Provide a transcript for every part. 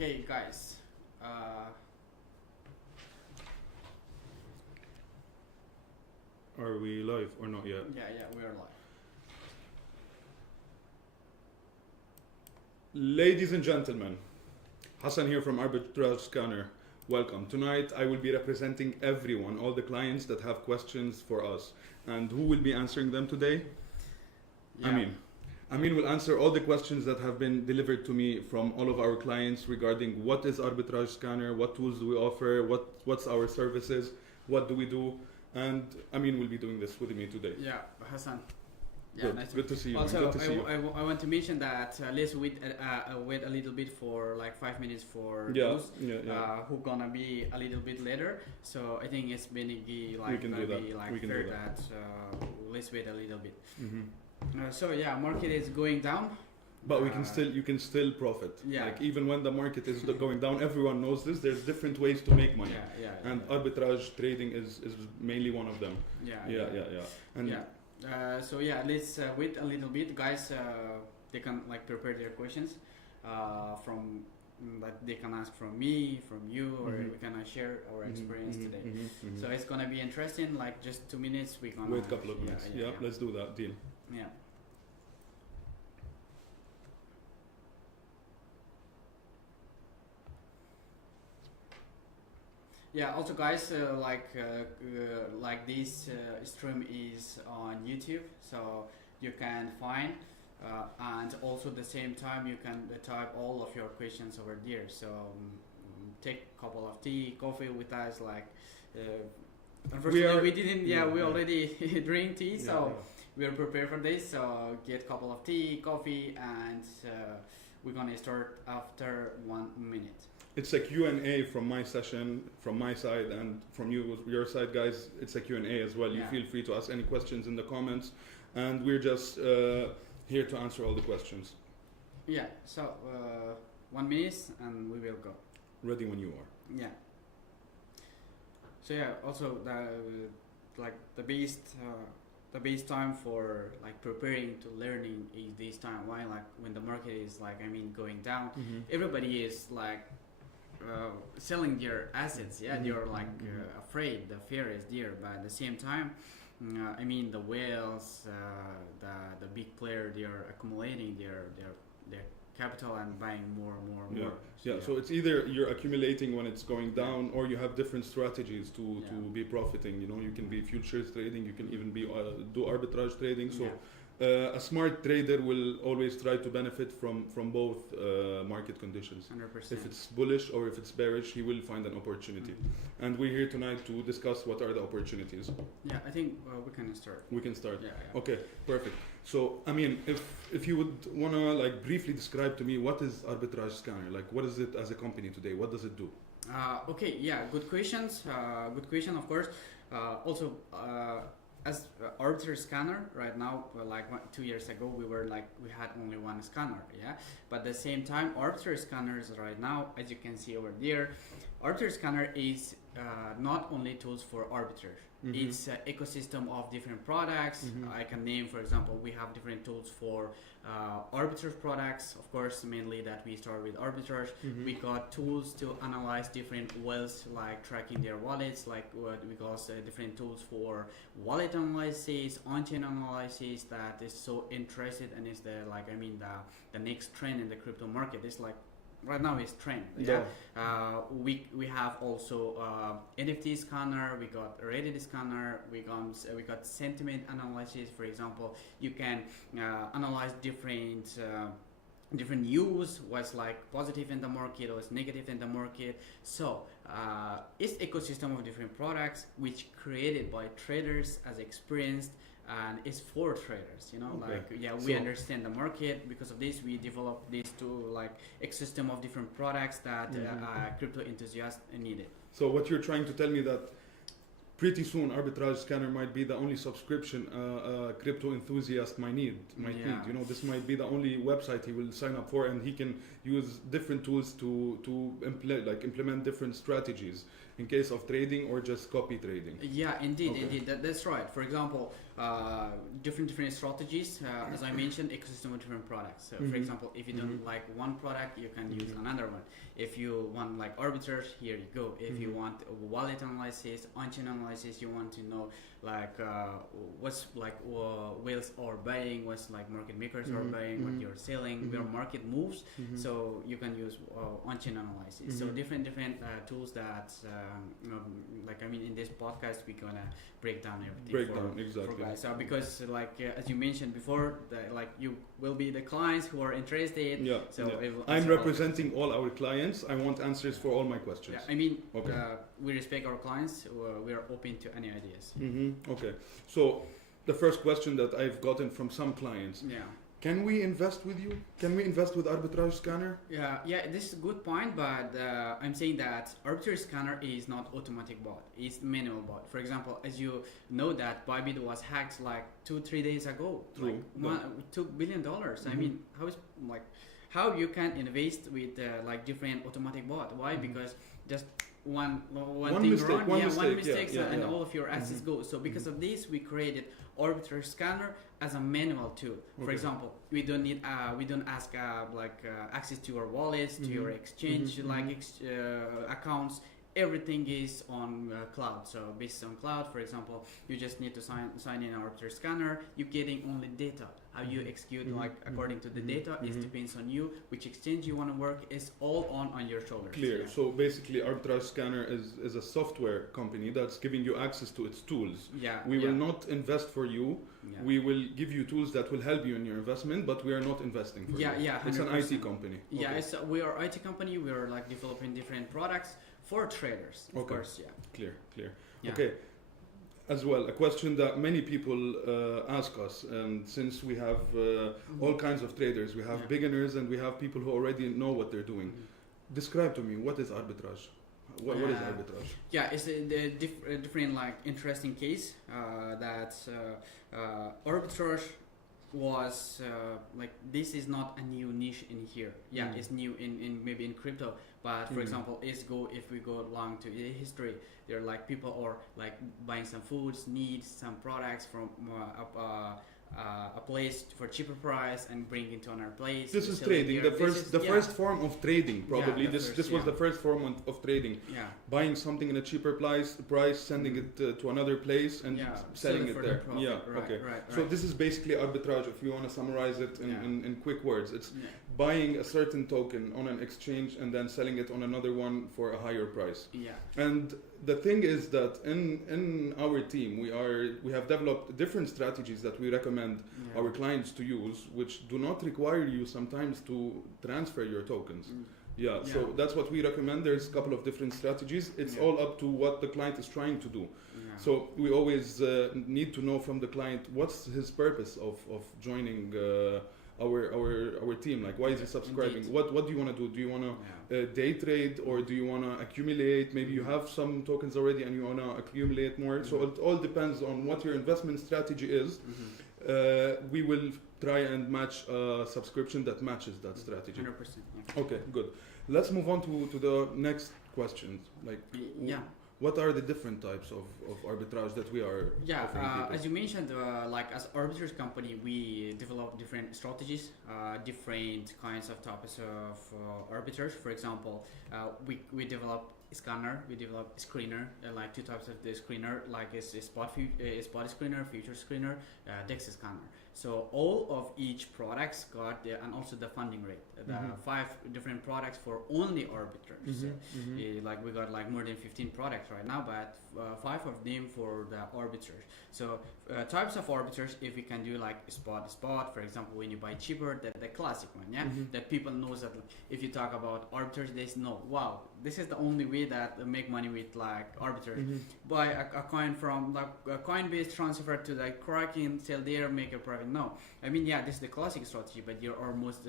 Okay, guys. Are we live or not yet? Yeah, we are live. Ladies and gentlemen, Hassan here from Arbitrage Scanner. Welcome. Tonight I will be representing everyone, all the clients that have questions for us. And who will be answering them today? Yeah. Amin will answer all the questions that have been delivered to me from all of our clients regarding what is Arbitrage Scanner, what tools do we offer, what's our services, what do we do, and Amin will be doing this with me today. Yeah, Hassan. Yeah, Good. nice Good to see you. Also, Good to see you. I want to mention that let's wait a little bit for like 5 minutes for Yeah, those yeah. who gonna be a little bit later. So I think it's been like We can do that. be like We can fair do that. that let's wait a little bit. Mm-hmm. So yeah, market is going down. But you can still profit. Yeah. Like even when the market is going down, everyone knows this. There's different ways to make money. And arbitrage trading is mainly one of them. Yeah. And So yeah, let's wait a little bit, guys. They can like prepare their questions from that they can ask from me, from you, or we can share our experience today. So it's gonna be interesting. Like just 2 minutes, we gonna wait a couple of minutes. Yeah, let's do that deal. Yeah. Yeah. Also, guys, like this stream is on YouTube, so you can find, and also at the same time you can type all of your questions over there. So take a couple of tea, coffee with us. Like, unfortunately, we didn't. Yeah, we already drink tea, so we are prepared for this. So get a couple of tea, coffee, and we're gonna start after 1 minute. It's a Q&A from my session, from my side, and from your side, guys. It's a Q&A as well. You feel free to ask any questions in the comments, and we're just here to answer all the questions. Yeah. So 1 minute, and we will go. Ready when you are. Yeah. So yeah. Also, the best time for like preparing to learning is this time. Why? Like when the market is going down, everybody is like selling their assets. Yeah, they're like afraid. The fear is there, but at the same time, the whales, the big player, they are accumulating their capital and buying more. So it's either you're accumulating when it's going down, or you have different strategies to be profiting. You can be futures trading, you can even be do arbitrage trading. So a smart trader will always try to benefit from both market conditions. 100%. If it's bullish or if it's bearish, he will find an opportunity. And we're here tonight to discuss what are the opportunities. Yeah, I think we can start. We can start. Yeah. Okay, perfect. So, if you would wanna like briefly describe to me what is Arbitrage Scanner, like what is it as a company today? What does it do? Okay, yeah, good questions. Good question, of course. Also, as Arbitrage Scanner right now, 2 years ago, we had only one scanner, yeah. But at the same time, Arbitrage Scanners right now, as you can see over there, Arbitrage Scanner is not only tools for arbitrage. It's an ecosystem of different products. I can name, for example, we have different tools for arbitrage products. Of course, mainly that we start with arbitrage. We got tools to analyze different whales, like tracking their wallets. Like we got different tools for wallet analysis, on-chain analysis. That is so interested, and is the next trend in the crypto market. It's like right now is trend. We have also NFT scanner, we got Reddit scanner, we got sentiment analysis. For example, you can analyze different news, what's like positive in the market or what's negative in the market. So it's ecosystem of different products which created by traders as experienced, and it's for traders, we understand the market. Because of this, we developed these two ecosystem of different products that crypto enthusiasts needed. So what you're trying to tell me that pretty soon Arbitrage Scanner might be the only subscription crypto enthusiast might need. This might be the only website he will sign up for, and he can use different tools to implement different strategies. in case of trading or just copy trading? Yeah, indeed. That's right. For example, different strategies. As I mentioned, ecosystem of different products. So, for example, if you don't like one product, you can use another one. If you want like arbitrage, here you go. If you want wallet analysis, on-chain analysis, you want to know like what's like whales are buying, what's like market makers are buying, what you're selling, where market moves. So you can use on-chain analysis. So different tools that like I mean in this podcast we're gonna break down everything exactly. for guys. So because like as you mentioned before, like you will be the clients who are interested. Yeah. So I'm representing all our clients. I want answers for all my questions. Yeah, I mean, we respect our clients. We are open to any ideas. Okay. So the first question that I've gotten from some clients. Yeah. Can we invest with you? Can we invest with Arbitrage Scanner? Yeah, this is a good point, but I'm saying that Arbitrage Scanner is not automatic bot, it's manual bot. For example, as you know that Bybit was hacked like 2-3 days ago. True. Like $2 billion. I mean, how you can invest with like different automatic bot? Why? Because just one thing mistake, wrong, one mistake, and all of your assets go. So because of this, we created Arbitrage Scanner as a manual tool. For example, we don't need we don't ask access to your wallets, to your exchange accounts. Everything is on cloud. So based on cloud, for example, you just need to sign in Arbitrage Scanner. You're getting only data. How you execute according to the data is depends on you. Which exchange you want to work is all on your shoulders. Clear. Yeah. So basically, Arbitrage Scanner is a software company that's giving you access to its tools. Yeah. We will not invest for you. Yeah. We will give you tools that will help you in your investment, but we are not investing for you. Yeah. It's an 100%. IT company. Yeah, we are IT company. We are like developing different products for traders. Of course, yeah. Clear. Yeah. Okay. As well, a question that many people ask us, and since we have all kinds of traders, we have beginners and we have people who already know what they're doing. Describe to me, what is arbitrage? What is arbitrage? Yeah, it's a different like interesting case that arbitrage was like this is not a new niche in here. Yeah, it's new in maybe in crypto, but for example, if we go along to history, there are like people are like buying some foods, needs some products from a place for cheaper price and bring it to another place. This is trading. The first form of trading, probably. This was the first form of trading. Yeah. Buying something in a cheaper price, sending it to another place and selling it there. Profit. Yeah. Right, Okay. Right. So this is basically arbitrage. If you want to summarize it in quick words, it's buying a certain token on an exchange and then selling it on another one for a higher price. Yeah. And the thing is that in our team we have developed different strategies that we recommend our clients to use, which do not require you sometimes to transfer your tokens. So that's what we recommend. There's a couple of different strategies. It's all up to what the client is trying to do. So we always need to know from the client what's his purpose of joining our team. Like, why is he subscribing? Indeed. What do you want to do? Do you want to day trade, or do you want to accumulate? Maybe you have some tokens already and you want to accumulate more. So it all depends on what your investment strategy is. We will try and match a subscription that matches that strategy. 100%. Okay, good. Let's move on to the next question. Like, what are the different types of arbitrage that we are offering people? As you mentioned, like as arbitrage company, we develop different strategies, different kinds of topics of arbitrage. For example, we develop scanner, we develop screener, like two types of the screener, like a spot screener, future screener, DEX scanner. So all of each products got and also the funding rate, the 5 different products for only arbitrage. Like we got like more than 15 products right now, but 5 of them for the arbitrage. So types of arbitrage, if we can do like spot, for example, when you buy cheaper, the classic one, that people knows that if you talk about arbitrage, they know, wow, this is the only way that make money with like arbitrage. Buy a coin from like Coinbase, transfer to like Kraken, sell there, make a profit. No, I mean, this is the classic strategy, but you're almost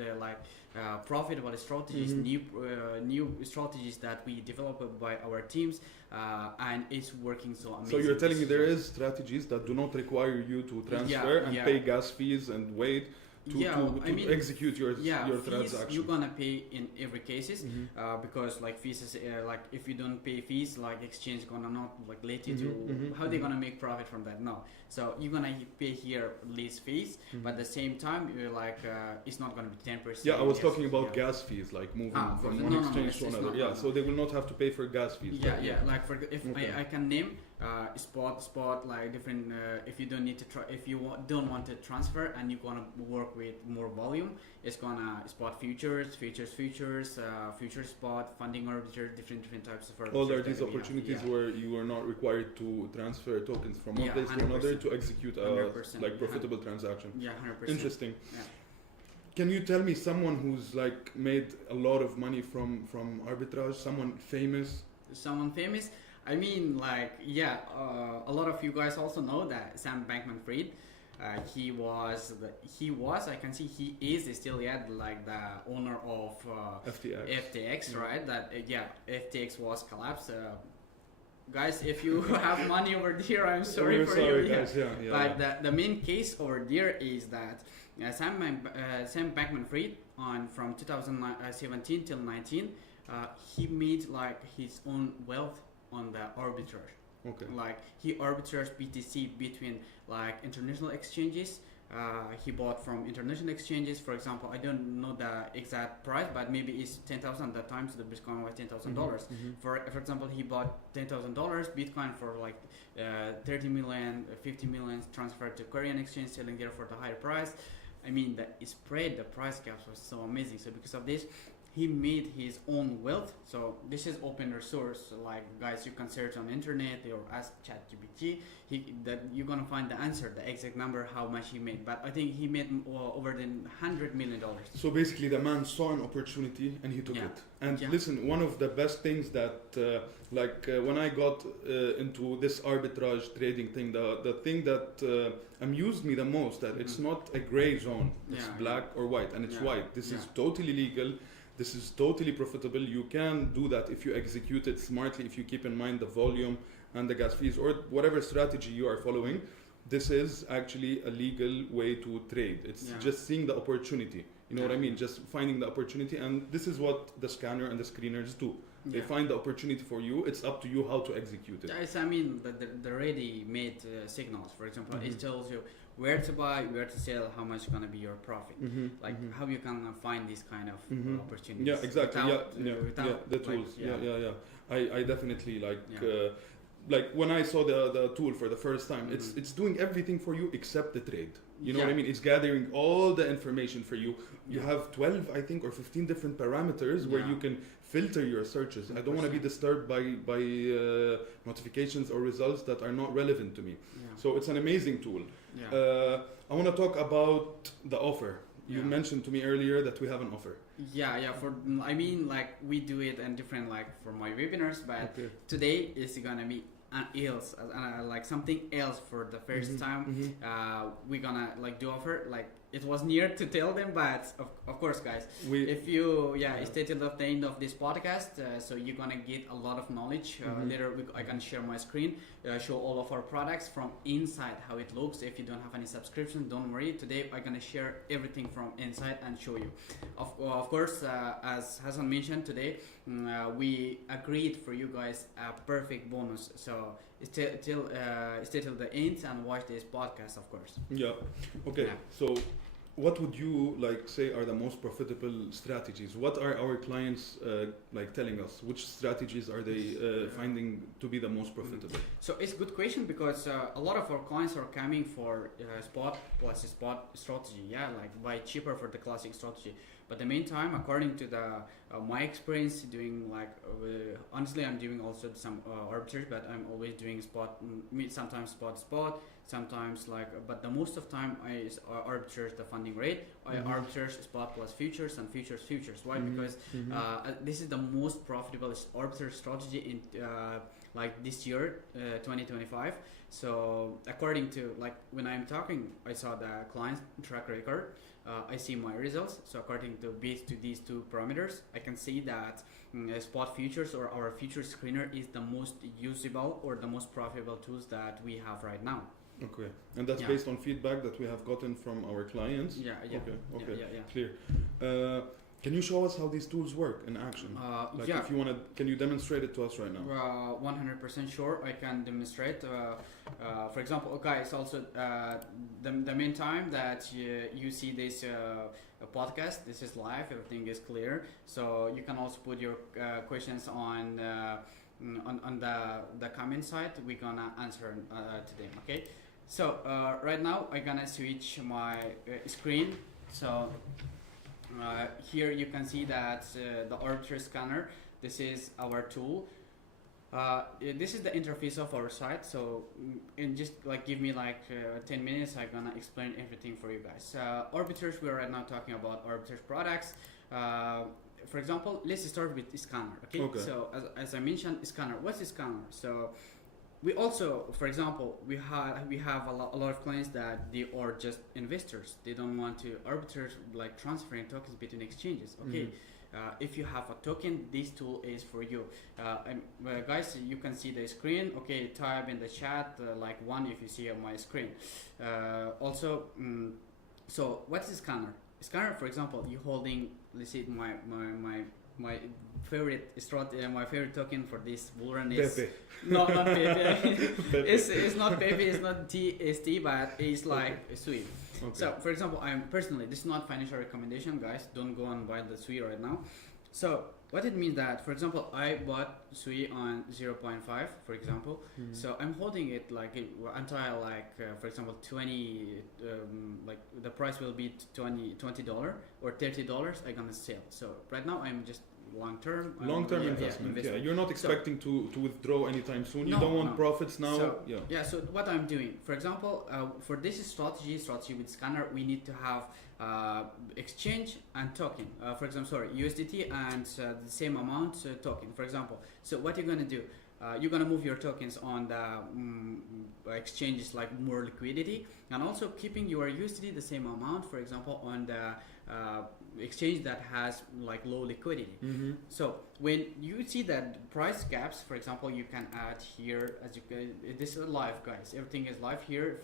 profitable strategies, new strategies that we developed by our teams, and it's working so amazing. So you're telling me there is strategies that do not require you to transfer and pay gas fees and wait. to execute your fees transaction. you're gonna pay in every cases, because like fees is like if you don't pay fees, like exchange gonna not like let you to how they gonna make profit from that? No. So you're gonna pay here least fees, but at the same time you're like it's not gonna be 10%. Yeah, I was talking about gas fees, like moving from one exchange to another. Yeah, so they will not have to pay for gas fees. Yeah. Like for if I can name spot like different. If you don't need to if you don't want to transfer and you're gonna work with more volume, it's gonna spot futures, future spot, funding arbitrage, different types of arbitrage. All are these opportunities where you are not required to transfer tokens from one place to another to execute a like profitable transaction. Yeah, 100%. Interesting. Yeah. Can you tell me someone who's like made a lot of money from arbitrage? Someone famous? Someone famous? I mean, like, a lot of you guys also know that Sam Bankman-Fried. He was, I can see he is still yet like the owner of FTX, right? That FTX was collapsed. Guys, if you have money over there, I'm sorry for you. Guys. But the main case over there is that Sam Bankman-Fried from 2017 till 19, he made like his own wealth on the arbitrage. Okay. Like he arbitraged BTC between like international exchanges. He bought from international exchanges. For example, I don't know the exact price, but maybe it's 10,000. At times the Bitcoin was $10,000. For example, he bought $10,000 Bitcoin for like 30 million, 50 million, transferred to Korean exchange, selling there for the higher price. I mean, the price gaps was so amazing. So because of this, he made his own wealth. So this is open resource. Like guys, you can search on internet or ask ChatGPT. That you're gonna find the answer, the exact number, how much he made. But I think he made over than $100 million. So basically, the man saw an opportunity and he took it. And listen, one of the best things that, when I got into this arbitrage trading thing, the thing that amused me the most, that it's not a gray zone. It's black or white, and it's white. This is totally legal. This is totally profitable. You can do that if you execute it smartly, if you keep in mind the volume and the gas fees or whatever strategy you are following. This is actually a legal way to trade. It's just seeing the opportunity. You know what I mean? Just finding the opportunity. And this is what the scanner and the screeners do. They find the opportunity for you. It's up to you how to execute it. Yes, I mean, the ready-made signals, for example, it tells you where to buy, where to sell, how much is going to be your profit. How you can find these kind of opportunities. Yeah, exactly. Without the tools. I definitely like when I saw the tool for the first time, it's doing everything for you except the trade. You know what I mean? It's gathering all the information for you. You have 12, I think, or 15 different parameters where you can filter your searches. 100%. I don't want to be disturbed by notifications or results that are not relevant to me. So it's an amazing tool. I want to talk about the offer. You mentioned to me earlier that we have an offer. We do it in different, for my webinars, but today is gonna be something else for the first time. We're gonna do offer. It was near to tell them, but of course, guys, if you stay till the end of this podcast, so you're gonna get a lot of knowledge. Later, I can share my screen, show all of our products from inside, how it looks. If you don't have any subscription, don't worry. Today, I'm gonna share everything from inside and show you. Of course, as Hassan mentioned today, we agreed for you guys a perfect bonus. So stay till the end and watch this podcast, of course. Okay. So what would you say are the most profitable strategies? What are our clients telling us? Which strategies are they finding to be the most profitable? So it's a good question because a lot of our clients are coming for spot plus a spot strategy. Buy cheaper for the classic strategy. But the meantime, according to my experience doing honestly, I'm doing also some arbitrage, but I'm always doing spot, sometimes spot, sometimes but the most of time I arbitrage the funding rate. I arbitrage spot plus futures and futures. Why? Because this is the most profitable arbitrage strategy in this year, 2025. So according to when I'm talking, I saw the client's track record. I see my results. So according to these two parameters, I can see that spot futures or our futures screener is the most usable or the most profitable tools that we have right now. Okay, and that's based on feedback that we have gotten from our clients. Yeah. Okay. Yeah. Clear. Can you show us how these tools work in action? If you want to, can you demonstrate it to us right now? 100% sure I can demonstrate. For example, guys, also the meantime that you see this podcast, this is live, everything is clear. So you can also put your questions on the comment side. We're gonna answer to them. Okay. So right now I'm gonna switch my screen. So. Here you can see that the Arbitrage scanner, this is our tool. This is the interface of our site. So in just like give me like 10 minutes, I'm gonna explain everything for you guys. Arbitrage, we're right now talking about Arbitrage products. For example, let's start with scanner. Okay. So as I mentioned, scanner. What's a scanner? So we also, for example, we have a lot of clients that they are just investors. They don't want to arbitrage, like transferring tokens between exchanges. Okay, if you have a token, this tool is for you. Guys, you can see the screen. Okay, type in the chat like one if you see on my screen. So what's a scanner? Scanner, for example, you holding, let's say my favorite my favorite token for this bullrun is Pepe. No, not Pepe. It's not Pepe, it's not TST, but it's like Sui. Okay. So for example, this is not financial recommendation, guys. Don't go and buy the Sui right now. So what it means that, for example, I bought Sui on 0.5, for example. So I'm holding it like until for example 20, like the price will be $20 or $30. I'm gonna sell. So right now I'm just long-term investment. Yeah, you're not expecting to withdraw anytime soon. You don't want profits now. So what I'm doing, for example, for this strategy with scanner, we need to have exchange and token. For example, USDT and the same amount token. For example, so what you're gonna do? You're gonna move your tokens on the exchanges like more liquidity, and also keeping your USDT the same amount. For example, on the exchange that has like low liquidity. So when you see that price gaps, for example, you can add here, as you can, this is live, guys, everything is live here.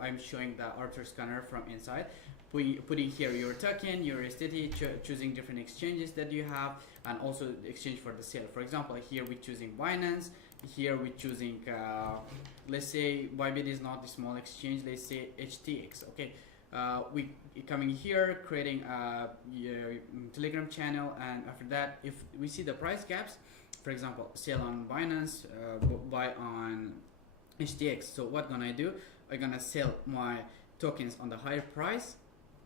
I'm showing the Arbitrage scanner from inside, putting here your token, your USDT, choosing different exchanges that you have, and also the exchange for the sale. For example, here we're choosing Binance, here we're choosing let's say Bybit is not a small exchange, let's say HTX. Okay, we coming here, creating a Telegram channel, and after that, if we see the price gaps, for example, sell on Binance, buy on HTX. So what gonna do? I'm gonna sell my tokens on the higher price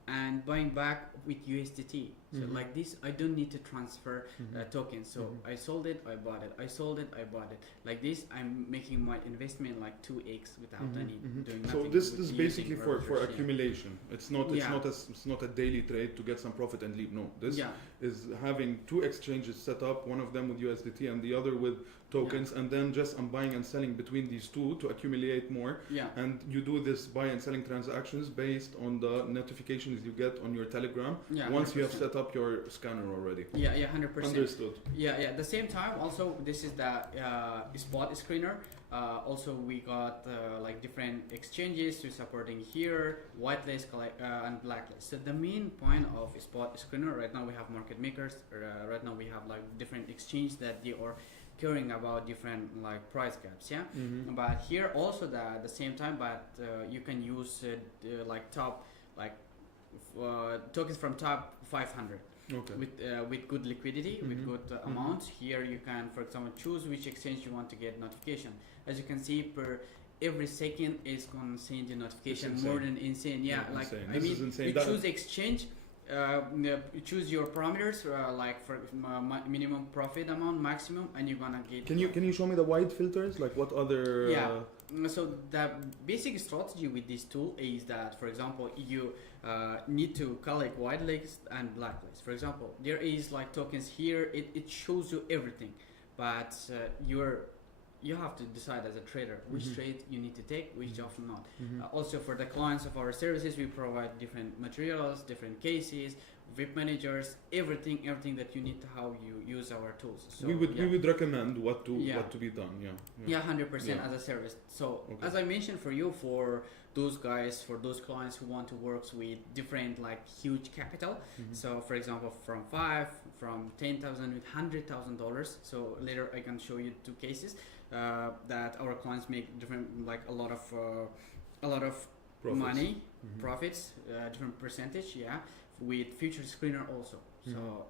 and buying back with USDT. So like this, I don't need to transfer tokens. So I sold it, I bought it. I sold it, I bought it. Like this, I'm making my investment like 2x without any doing nothing. So this is basically for accumulation. It's not a daily trade to get some profit and leave. No, this is having two exchanges set up, one of them with USDT and the other with tokens, and then just I'm buying and selling between these two to accumulate more. And you do this buy and selling transactions based on the notifications you get on your Telegram once 100%. You have set up your scanner already. 100%. Understood. At the same time, also this is the spot screener. Also we got like different exchanges to supporting here, whitelist and blacklist. So the main point of spot screener, right now we have market makers, right now we have like different exchanges that they are caring about different like price gaps, but here also the same time, but you can use like top like tokens from top 500 with good liquidity, with good amounts. Here you can, for example, choose which exchange you want to get notification. As you can see, per every second is going to send you notification, more than insane. Like insane. I mean, you choose exchange, you choose your parameters, like for minimum profit amount, maximum, and you're gonna get. Can you show me the white filters? Like what other? So the basic strategy with this tool is that, for example, you need to collect whitelist and blacklist. For example, there is like tokens here. It shows you everything, but you have to decide as a trader which trade you need to take, which of not. Also for the clients of our services, we provide different materials, different cases. VIP managers, everything that you need to how you use our tools. So we would recommend what to be done. Yeah, 100% as a service. So as I mentioned, for you, for those guys, for those clients who want to work with different like huge capital. So for example, from $10,000 with $100,000. So later I can show you 2 cases that our clients make different, like a lot of profits. Money, profits, different percentage, with future screener also. So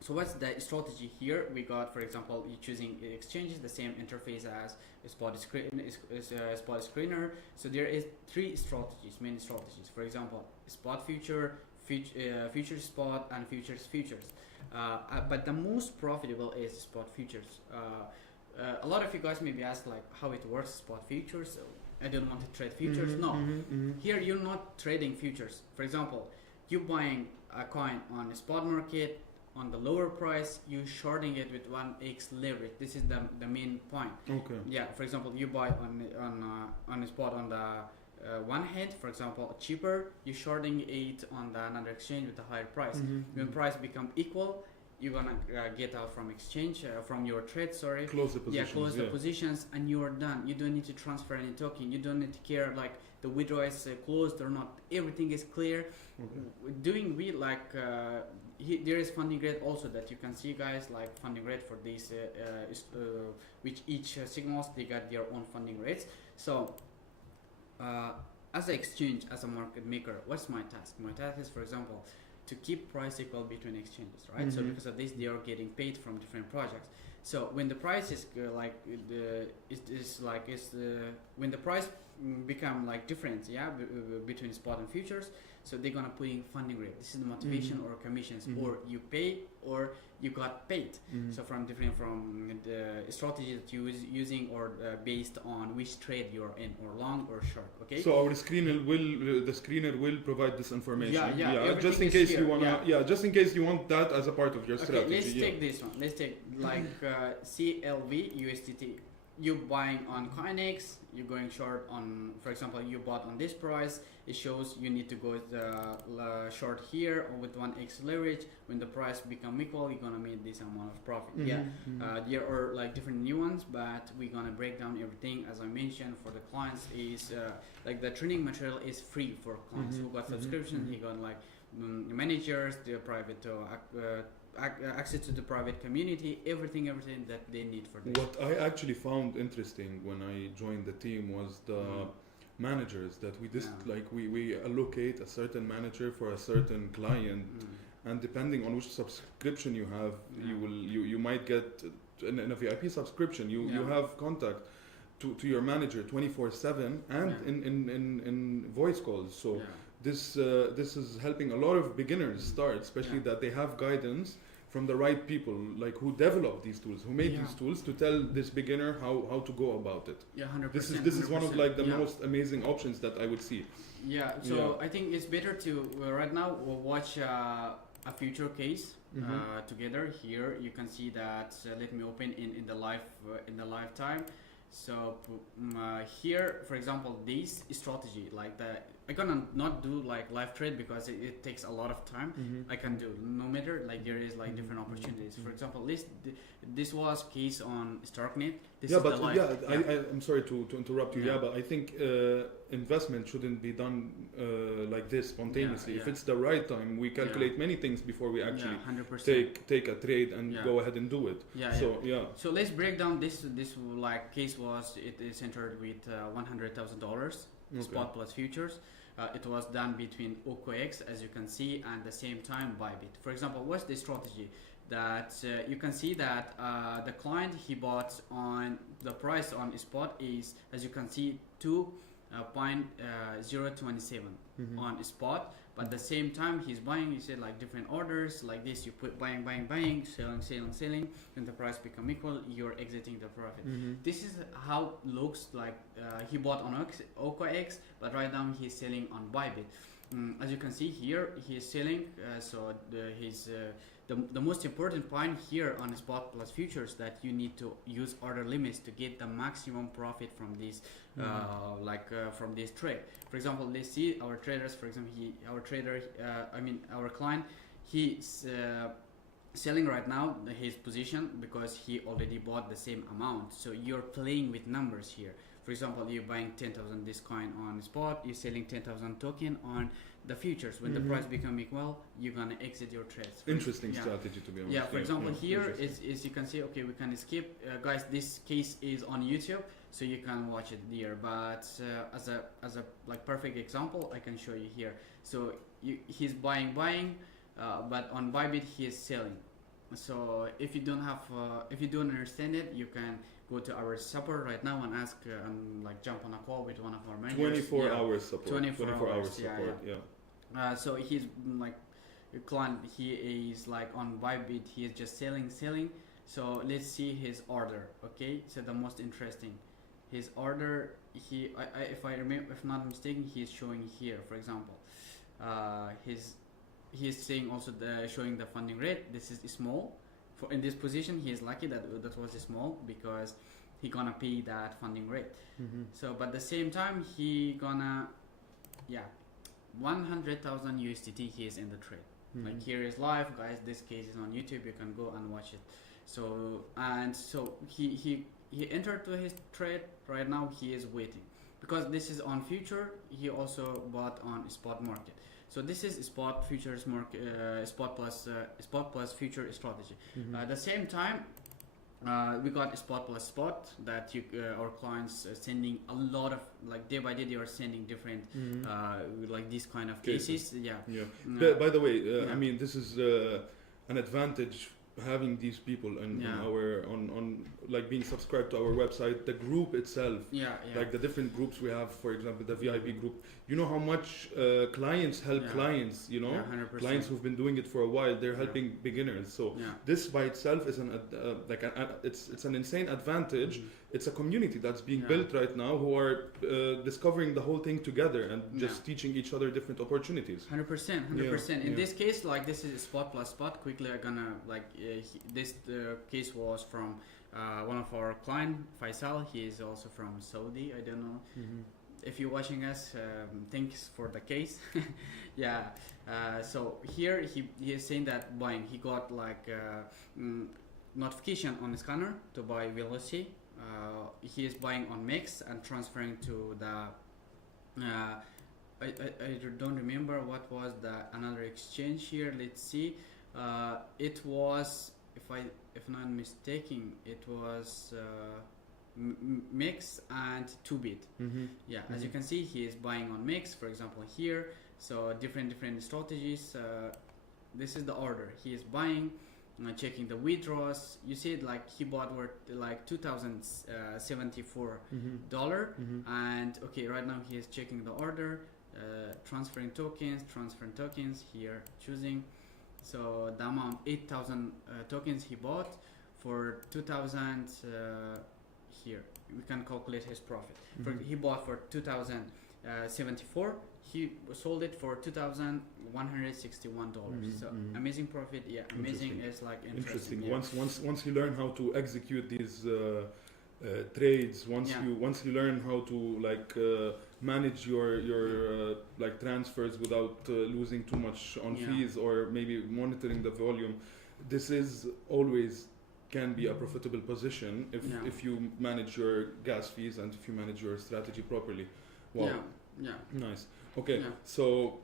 so what's the strategy here? We got, for example, you choosing exchanges, the same interface as spot screener. So there is 3 strategies, main strategies. For example, spot future spot, and futures. But the most profitable is spot futures. A lot of you guys maybe ask like how it works, spot futures. So I don't want to trade futures. Here you're not trading futures. For example, you buying a coin on a spot market on the lower price, you shorting it with 1x leverage. This is the main point. For example, you buy on a spot on the one hand, for example, cheaper, you shorting it on the another exchange with a higher price. When price become equal, you're gonna get out from exchange, from your trade, close the positions. Close the positions, and you're done. You don't need to transfer any token. You don't need to care like the withdrawal is closed or not. Everything is clear. Doing there is funding rate also that you can see, guys, like funding rate for these, which each signals, they got their own funding rates. So as an exchange, as a market maker, what's my task? My task is, for example, to keep price equal between exchanges, right? So because of this, they are getting paid from different projects. So when the price is when the price become like different, between spot and futures, so they're gonna put in funding rate. This is the motivation or commissions, or you pay or you got paid. So from the strategy that you using, or based on which trade you're in, or long or short. Okay. So our screener will provide this information. Just in case just in case you want that as a part of your strategy. Let's take this one. Let's take like CLV USDT. You buying on CoinX, you're going short on, for example, you bought on this price, it shows you need to go short here or with 1x leverage. When the price become equal, you're gonna make this amount of profit. There are like different new ones, but we're gonna break down everything. As I mentioned, for the clients is like the training material is free for clients who got subscription. You got like managers, the private access to the private community, everything that they need for this. What I actually found interesting when I joined the team was the managers that we allocate a certain manager for a certain client, and depending on which subscription you have, you might get in a VIP subscription. You have contact to your manager 24/7 and in voice calls. So this is helping a lot of beginners start, especially that they have guidance from the right people, like who develop these tools, who made these tools, to tell this beginner how to go about it. 100%. This is one of like the most amazing options that I would see. I think it's better to right now we'll watch a future case together. Here you can see that. Let me open in the live time. So here, for example, this strategy, like I gonna not do like live trade because it takes a lot of time. I can do no matter, like there is like different opportunities. For example, this was case on Starknet. I'm sorry to interrupt you. But I think investment shouldn't be done like this spontaneously. If it's the right time, we calculate many things before we actually take a trade and go ahead and do it. So let's break down this like case it is entered with $100,000 spot plus futures. It was done between OKX, as you can see, and the same time Bybit. For example, what's the strategy? That you can see that the client, he bought on the price on spot is, as you can see, 2.027 on spot. But at the same time he's buying, you said like different orders like this, you put buying, selling, and the price become equal, you're exiting the profit. This is how it looks like. He bought on OKX, but right now he's selling on Bybit. as you can see here, he is selling. The most important point here on spot plus futures that you need to use order limits to get the maximum profit from this, from this trade. For example, let's see our traders. For example, our client, he's selling right now his position because he already bought the same amount. So you're playing with numbers here. For example, you're buying 10,000 this coin on spot, you're selling 10,000 token on the futures. When the price become equal, you're gonna exit your trades. Interesting strategy, to be honest. Yeah, for example, here is you can see, okay, we can skip. Guys, this case is on YouTube, so you can watch it there. But as a like perfect example, I can show you here. So he's buying, but on Bybit he is selling. So if you don't have, if you don't understand it, you can go to our support right now and ask and like jump on a call with one of our managers. 24 hours support. 24 hours support. Yeah. So he's like a client. He is like on Bybit. He is just selling. So let's see his order. Okay. So the most interesting, his order. If I remember, if not mistaken, he is showing here. For example, he is saying also showing the funding rate. This is small. For in this position, he is lucky that was small because he gonna pay that funding rate. So, but at the same time, he gonna 100,000 USDT. He is in the trade. Like here is live, guys. This case is on YouTube. You can go and watch it. So he entered to his trade. Right now, he is waiting because this is on future. He also bought on spot market. So this is spot futures market, spot plus future strategy. At the same time, we got spot plus spot that our clients sending a lot of, like day by day they are sending different like these kind of cases. By the way, I mean, this is an advantage having these people and on like being subscribed to our website, the group itself, like the different groups we have, for example the VIP group, you know how much clients help clients, you know, 100%. Clients who've been doing it for a while, they're helping beginners. So this by itself is it's an insane advantage. It's a community that's being built right now who are discovering the whole thing together and just teaching each other different opportunities. 100%. In this case, like this is spot plus spot. Quickly, I'm gonna like this case was from one of our client, Faisal. He is also from Saudi. I don't know if you're watching us. Thanks for the case. So here he is saying that buying. He got like notification on the scanner to buy Velocity. He is buying on Mix and transferring to the I don't remember what was the another exchange here. Let's see. It was, if not mistaken, it was Mix and 2-bit. As you can see, he is buying on Mix, for example here. So different strategies. This is the order. He is buying, checking the withdrawals. You see it like he bought worth like $2,074 and okay, right now he is checking the order, transferring tokens here, choosing. So the amount 8,000 tokens he bought for 2,000 here. We can calculate his profit. He bought for 2,074. He sold it for $2,161. So amazing profit. Amazing is like interesting. Once you learn how to execute these trades, once you learn how to like manage your like transfers without losing too much on fees or maybe monitoring the volume, this is always can be a profitable position if you manage your gas fees and if you manage your strategy properly. Wow. Nice. Okay, so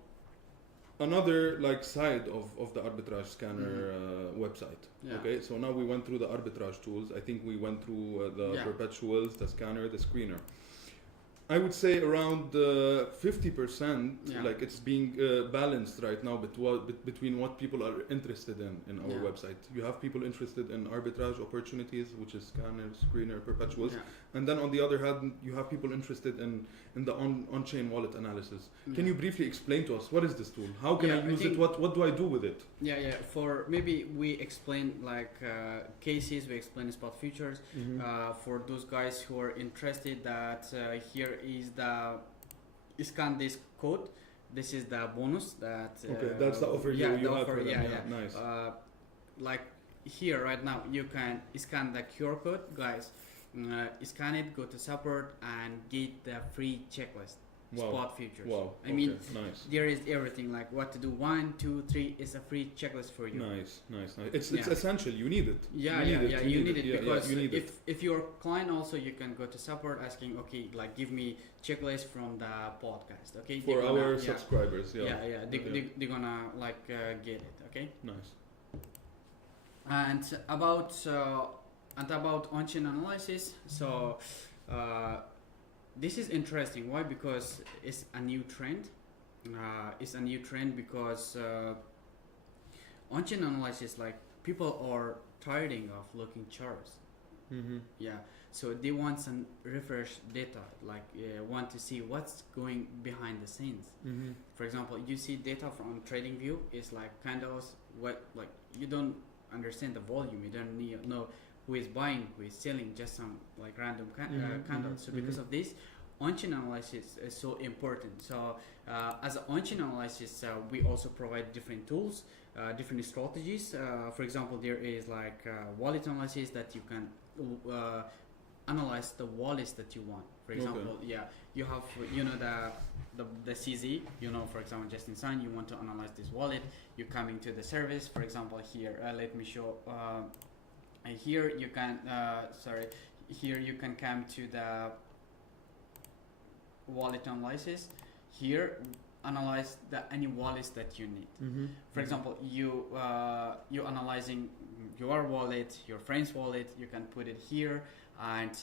another like side of the arbitrage scanner website. Okay, so now we went through the arbitrage tools. I think we went through the perpetuals, the scanner, the screener. I would say around 50%, like it's being balanced right now between what people are interested in our website. You have people interested in arbitrage opportunities, which is scanner, screener, perpetuals. And then on the other hand, you have people interested in the on-chain wallet analysis. Can you briefly explain to us, what is this tool? How can I use it? What do I do with it? For maybe we explain like cases, we explain spot futures. For those guys who are interested that here is the scan this code this is the bonus that. Okay, that's the offer you the have offer, for them. yeah. Nice. Like here right now, you can scan the QR code, guys. Scan it, go to support, and get the free checklist. Wow. Spot futures. Wow. I mean, nice. there is everything like what to do. 1, 2, 3 is a free checklist for you. Nice. It's essential. You need it. You need it because you need if you're a client also, you can go to support asking, okay, like give me checklist from the podcast. Okay. For our subscribers. They're gonna like get it. Okay. Nice. And about on-chain analysis. So. This is interesting. Why? Because it's a new trend. It's a new trend because on-chain analysis, like people are tiring of looking charts. Mm-hmm. Yeah. So they want some refresh data, like want to see what's going behind the scenes. Mm-hmm. For example, you see data from TradingView. It's like kind of what like you don't understand the volume. You don't know who is buying, who is selling, just some like random candles. So because of this, on-chain analysis is so important. So as an on-chain analysis, we also provide different tools, different strategies. For example, there is like wallet analysis that you can analyze the wallets that you want. For example, you have the CZ. For example, just in sign, you want to analyze this wallet. You come into the service. For example, here, let me show. Here you can here you can come to the wallet analysis. Here analyze any wallets that you need. Mm-hmm. For example, you analyzing your wallet, your friend's wallet. You can put it here and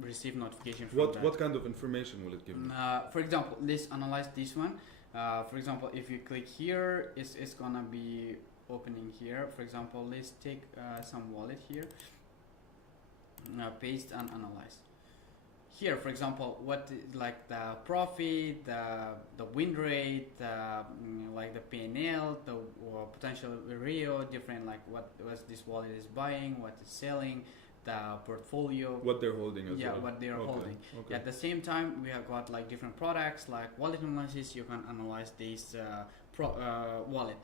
receive notification from that. What kind of information will it give you? For example, let's analyze this one. For example, if you click here, it's gonna be opening here. For example, let's take some wallet here, paste and analyze. Here, for example, what like the profit, the win rate, like the P&L, the potential REO, different like what this wallet is buying, what is selling, the portfolio, what they're holding as well. What they are holding. Okay. At the same time, we have got like different products like wallet analysis. You can analyze this wallet.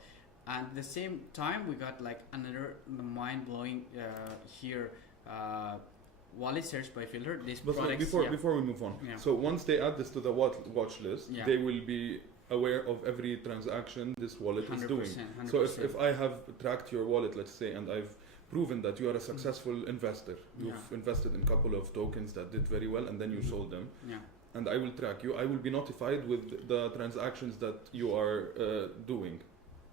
And at the same time, we got like another mind-blowing here wallet search by filter. This products, before we move on, so once they add this to the watch list, they will be aware of every transaction this wallet is doing. 100%. So if I have tracked your wallet, let's say, and I've proven that you are a successful investor, you've invested in a couple of tokens that did very well, and then you sold them. And I will track you. I will be notified with the transactions that you are doing.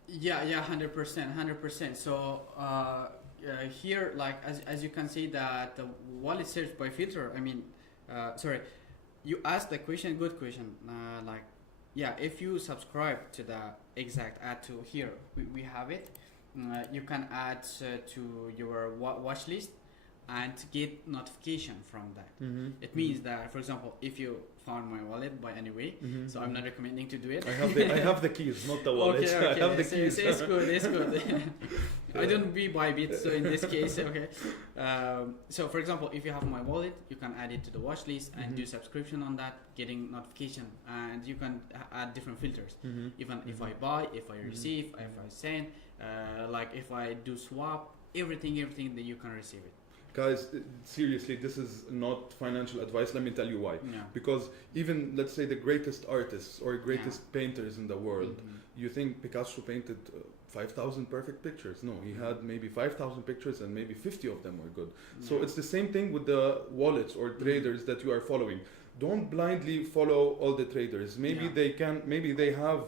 100%. So here, like as you can see, that the wallet search by filter. I mean, you asked the question, good question. If you subscribe to the exact add to here, we have it. You can add to your watch list and get notification from that. It means that, for example, if you found my wallet by any way, so I'm not recommending to do it. I have the keys, not the wallet. Okay. I have the keys. It's good. I don't be Bybit, so in this case, okay. So for example, if you have my wallet, you can add it to the watch list and do subscription on that, getting notification, and you can add different filters. Even if I buy, if I receive, if I send, like if I do swap, everything that you can receive it. Guys, seriously, this is not financial advice. Let me tell you why. Because even, let's say, the greatest artists or greatest painters in the world, you think Picasso painted 5,000 perfect pictures? No, he had maybe 5,000 pictures and maybe 50 of them were good. So it's the same thing with the wallets or traders that you are following. Don't blindly follow all the traders. Maybe they have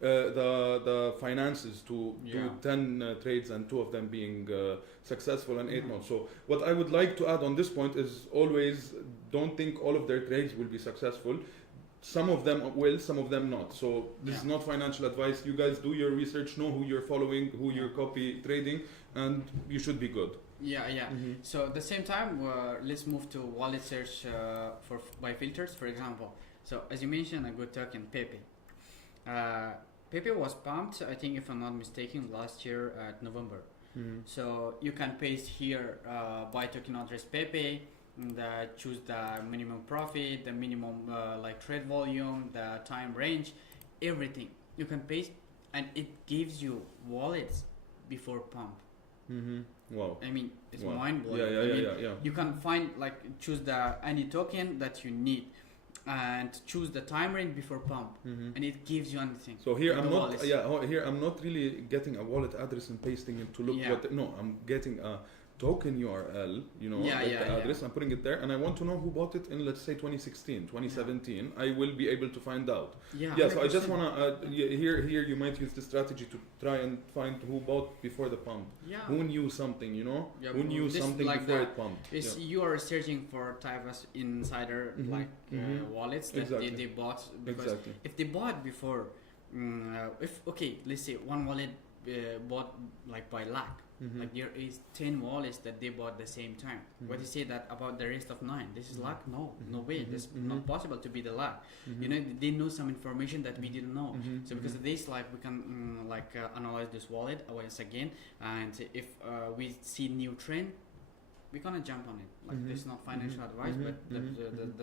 the finances to do 10 trades and 2 of them being successful and 8 months. So what I would like to add on this point is always don't think all of their trades will be successful. Some of them will, some of them not. So this is not financial advice. You guys do your research, know who you're following, who you're copy trading, and you should be good. So at the same time, let's move to wallet search by filters, for example. So as you mentioned, a good token, Pepe. Pepe was pumped, I think if I'm not mistaken, last year at November. So you can paste here buy token address Pepe, and choose the minimum profit, the minimum like trade volume, the time range, everything. You can paste, and it gives you wallets before pump. Wow. I mean, it's Wow. mind blowing. Yeah. You can find like choose any token that you need, and choose the time range before pump, and it gives you anything. So here in I'm the not. wallets. Here I'm not really getting a wallet address and pasting it to look Yeah. what. No, I'm getting a token URL. You know, like the address. I'm putting it there, and I want to know who bought it in, let's say, 2016, 2017. I will be able to find out. Yeah. So I just wanna here you might use the strategy to try and find who bought before the pump. Yeah. Who knew something, you know? Yeah, Who knew this something like before that. it pumped? It's, you are searching for type of insider wallets that they bought, because Exactly. if they bought before, let's say one wallet bought like by luck, like there is 10 wallets that they bought the same time. What you say that about the rest of 9? This is luck? No way. This is not possible to be the luck. You know, they know some information that we didn't know. So because of this, like we can analyze this wallet once again, and if we see new trend, we're gonna jump on it. Like this is not financial advice, but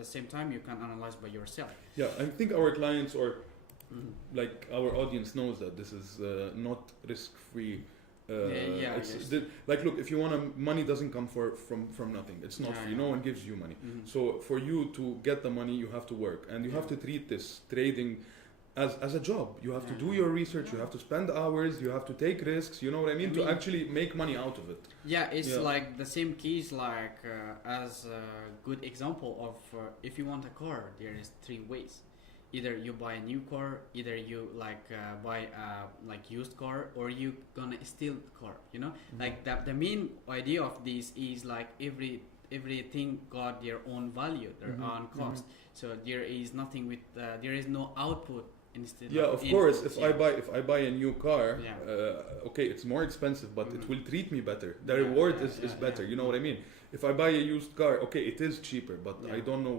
the same time you can analyze by yourself. Yeah, I think our clients or like our audience knows that this is not risk-free. Like look, if you want to, money doesn't come from nothing. It's not free. No one gives you money. So for you to get the money, you have to work, and you have to treat this trading as a job. You have to do your research. You have to spend hours. You have to take risks. You know what I mean? To actually make money out of it. Yeah, it's like the same case. Like as a good example of if you want a car, there is 3 ways. Either you buy a new car, either you buy a used car, or you gonna steal car. You know, like the main idea of this is like everything got their own value, their own cost. So there is nothing with there is no output instead. Yeah, of course. If I buy a new car, okay, it's more expensive, but it will treat me better. The reward is better. You know what I mean? If I buy a used car, okay, it is cheaper, but I don't know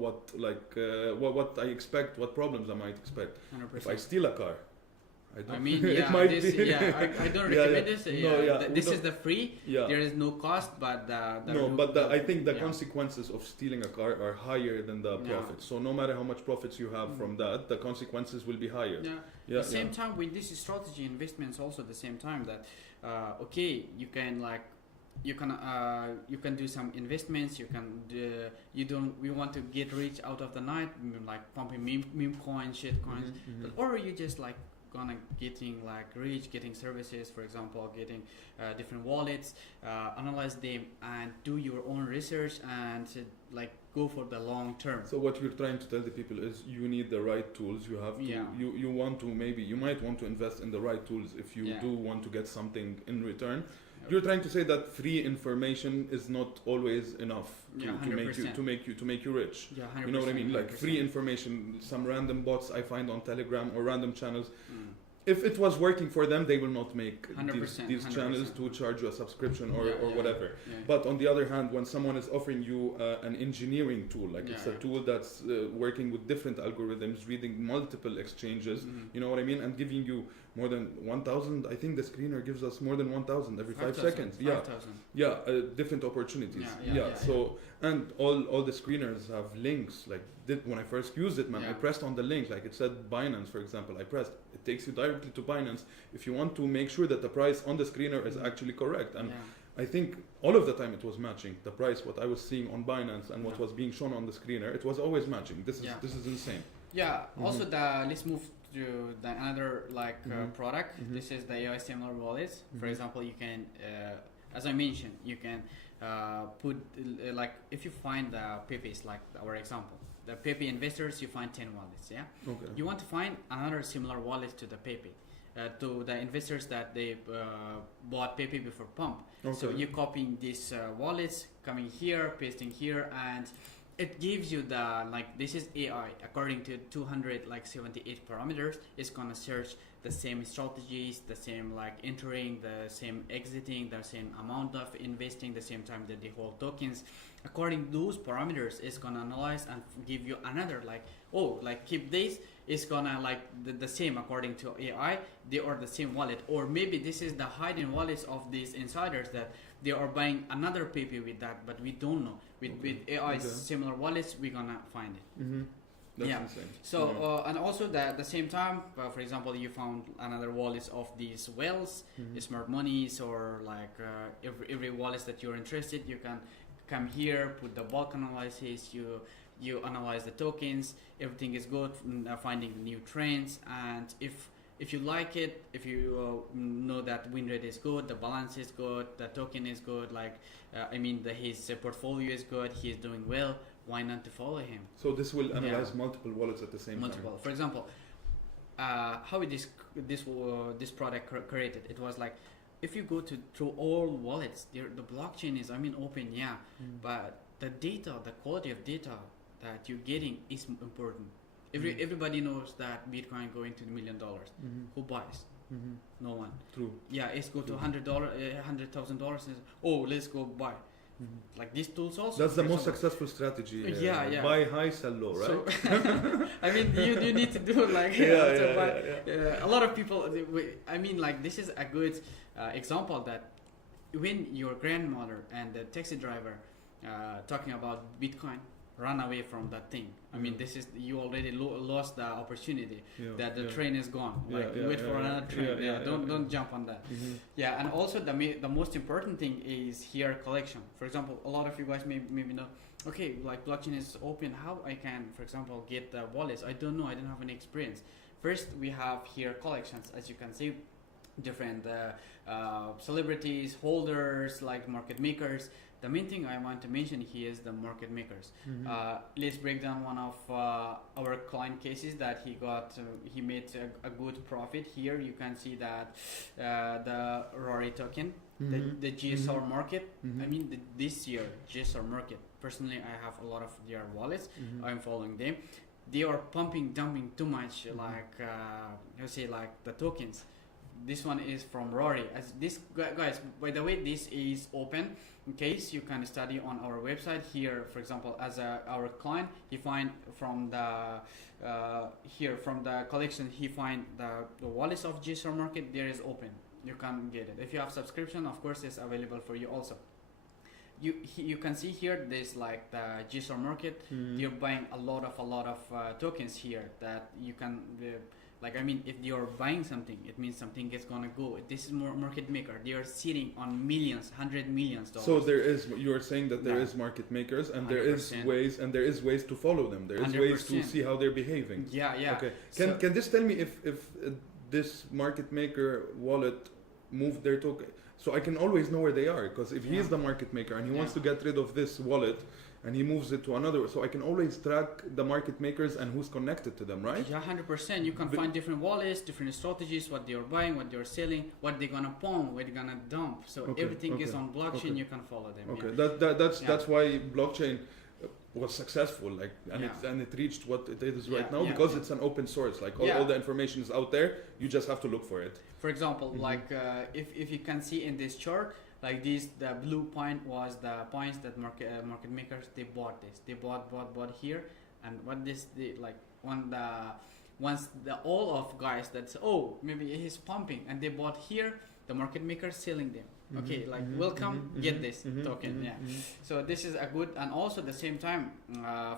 what I expect, what problems I might expect. 100%. If I steal a car, I don't. I mean, it might be. I don't recommend this. This is the free. Yeah. There is no cost, but I think the consequences of stealing a car are higher than the profits. So no matter how much profits you have from that, the consequences will be higher. At the same time, with this strategy investments, also the same time that you can do some investments. You can we want to get rich out of the night, like pumping meme coins, shit coins, or you just like gonna getting like rich, getting services, for example, getting different wallets, analyze them and do your own research and like go for the long term. So what we're trying to tell the people is you need the right tools. You have to you might want to invest in the right tools if you do want to get something in return. You're trying to say that free information is not always enough to make you rich. You know what I mean? Like free information, some random bots I find on Telegram or random channels. If it was working for them, they will not make these channels to charge you a subscription or whatever. But on the other hand, when someone is offering you an engineering tool, like it's a tool that's working with different algorithms, reading multiple exchanges, you know what I mean, and giving you more than 1,000. I think the screener gives us more than 1,000 every 5 seconds. 5,000. Different opportunities. So and all the screeners have links. Like when I first used it, man, I pressed on the link, like it said Binance, for example. I pressed. It takes you directly to Binance if you want to make sure that the price on the screener is actually correct. And I think all of the time it was matching the price, what I was seeing on Binance and what was being shown on the screener. It was always matching. This is insane. Also let's move to another product. This is the AI similar wallets. For example, you can as I mentioned, you can put like if you find the Pepe's, like our example, the Pepe investors, you find 10 wallets. You want to find another similar wallet to the Pepe, to the investors that they bought Pepe before pump. So you're copying these wallets, coming here, pasting here, and it gives you the this is AI according to 278 parameters. It's gonna search the same strategies, the same entering, the same exiting, the same amount of investing, the same time that they hold tokens. According to those parameters, it's gonna analyze and give you another keep this. It's gonna the same according to AI. They are the same wallet, or maybe this is the hidden wallets of these insiders that they are buying another Pepe with that, but we don't know. With AI similar wallets, we're gonna find it. That's Yeah. insane. So and also at the same time, for example, you found another wallets of these whales, smart monies, or like every wallet that you're interested, you can come here, put the bulk analysis, you analyze the tokens, everything is good, finding the new trends, and if you like it, if you know that win rate is good, the balance is good, the token is good, like his portfolio is good, he is doing well, why not to follow him? So this will analyze multiple wallets at the same time. For example, how is this product created? It was like, if you go through all wallets, the blockchain is open, but the data, the quality of data that you're getting is important. Everybody knows that Bitcoin going to $1 million. Who buys? No one. True. Yeah, it's go to $100,000. Oh, let's go buy. Like these tools also. That's the most successcul strategy. Yeah. Buy high, sell low, right? So, you need to do like a lot of people. This is a good example that when your grandmother and the taxi driver talking about Bitcoin, run away from that thing. This is, you already lost the opportunity. That the train is gone. Wait for another train. Don't jump on that. Yeah, and also the most important thing is here collection. For example, a lot of you guys maybe know. Okay, like blockchain is open. How I can, for example, get the wallets? I don't know. I don't have any experience. First, we have here collections, as you can see, different celebrities, holders, like market makers. The main thing I want to mention here is the market makers. Let's break down one of our client cases that he made a good profit. Here you can see that the Rory token, the GSR market. This year GSR market. Personally, I have a lot of their wallets. I'm following them. They are dumping too much, like the tokens. This one is from Rory. As this guys, by the way, this is open. In case you can study on our website here, for example, as our client, he find from the collection, he find the wallets of GSR market. There is open. You can get it. If you have subscription, of course, it's available for you also. You can see here there's like the GSR market. You're buying a lot of tokens here that you can. If you're buying something, it means something is gonna go. This is more market maker. They are sitting on millions, $100 million. So you're saying that there is market makers, and 100%. there is ways to follow them. There is 100%. Ways to see how they're behaving. Yeah. Okay. Can this tell me if this market maker wallet moved their token? So I can always know where they are, because if he is the market maker and he wants to get rid of this wallet, and he moves it to another, so I can always track the market makers and who's connected to them, right? Yeah, 100%. You can find different wallets, different strategies, what they are buying, what they are selling, what they're gonna pump, what they're gonna dump. So everything is on blockchain. You can follow them. Okay, that's why blockchain was successful, and it reached what it is right now, because it's an open source. Like all the information is out there. You just have to look for it. For example, if you can see in this chart. Like this, the blue point was the points that market makers they bought this. They bought here, and what this once all of guys that's maybe he's pumping and they bought here, the market makers selling them. Okay, welcome, get this token. So this is a good, and also at the same time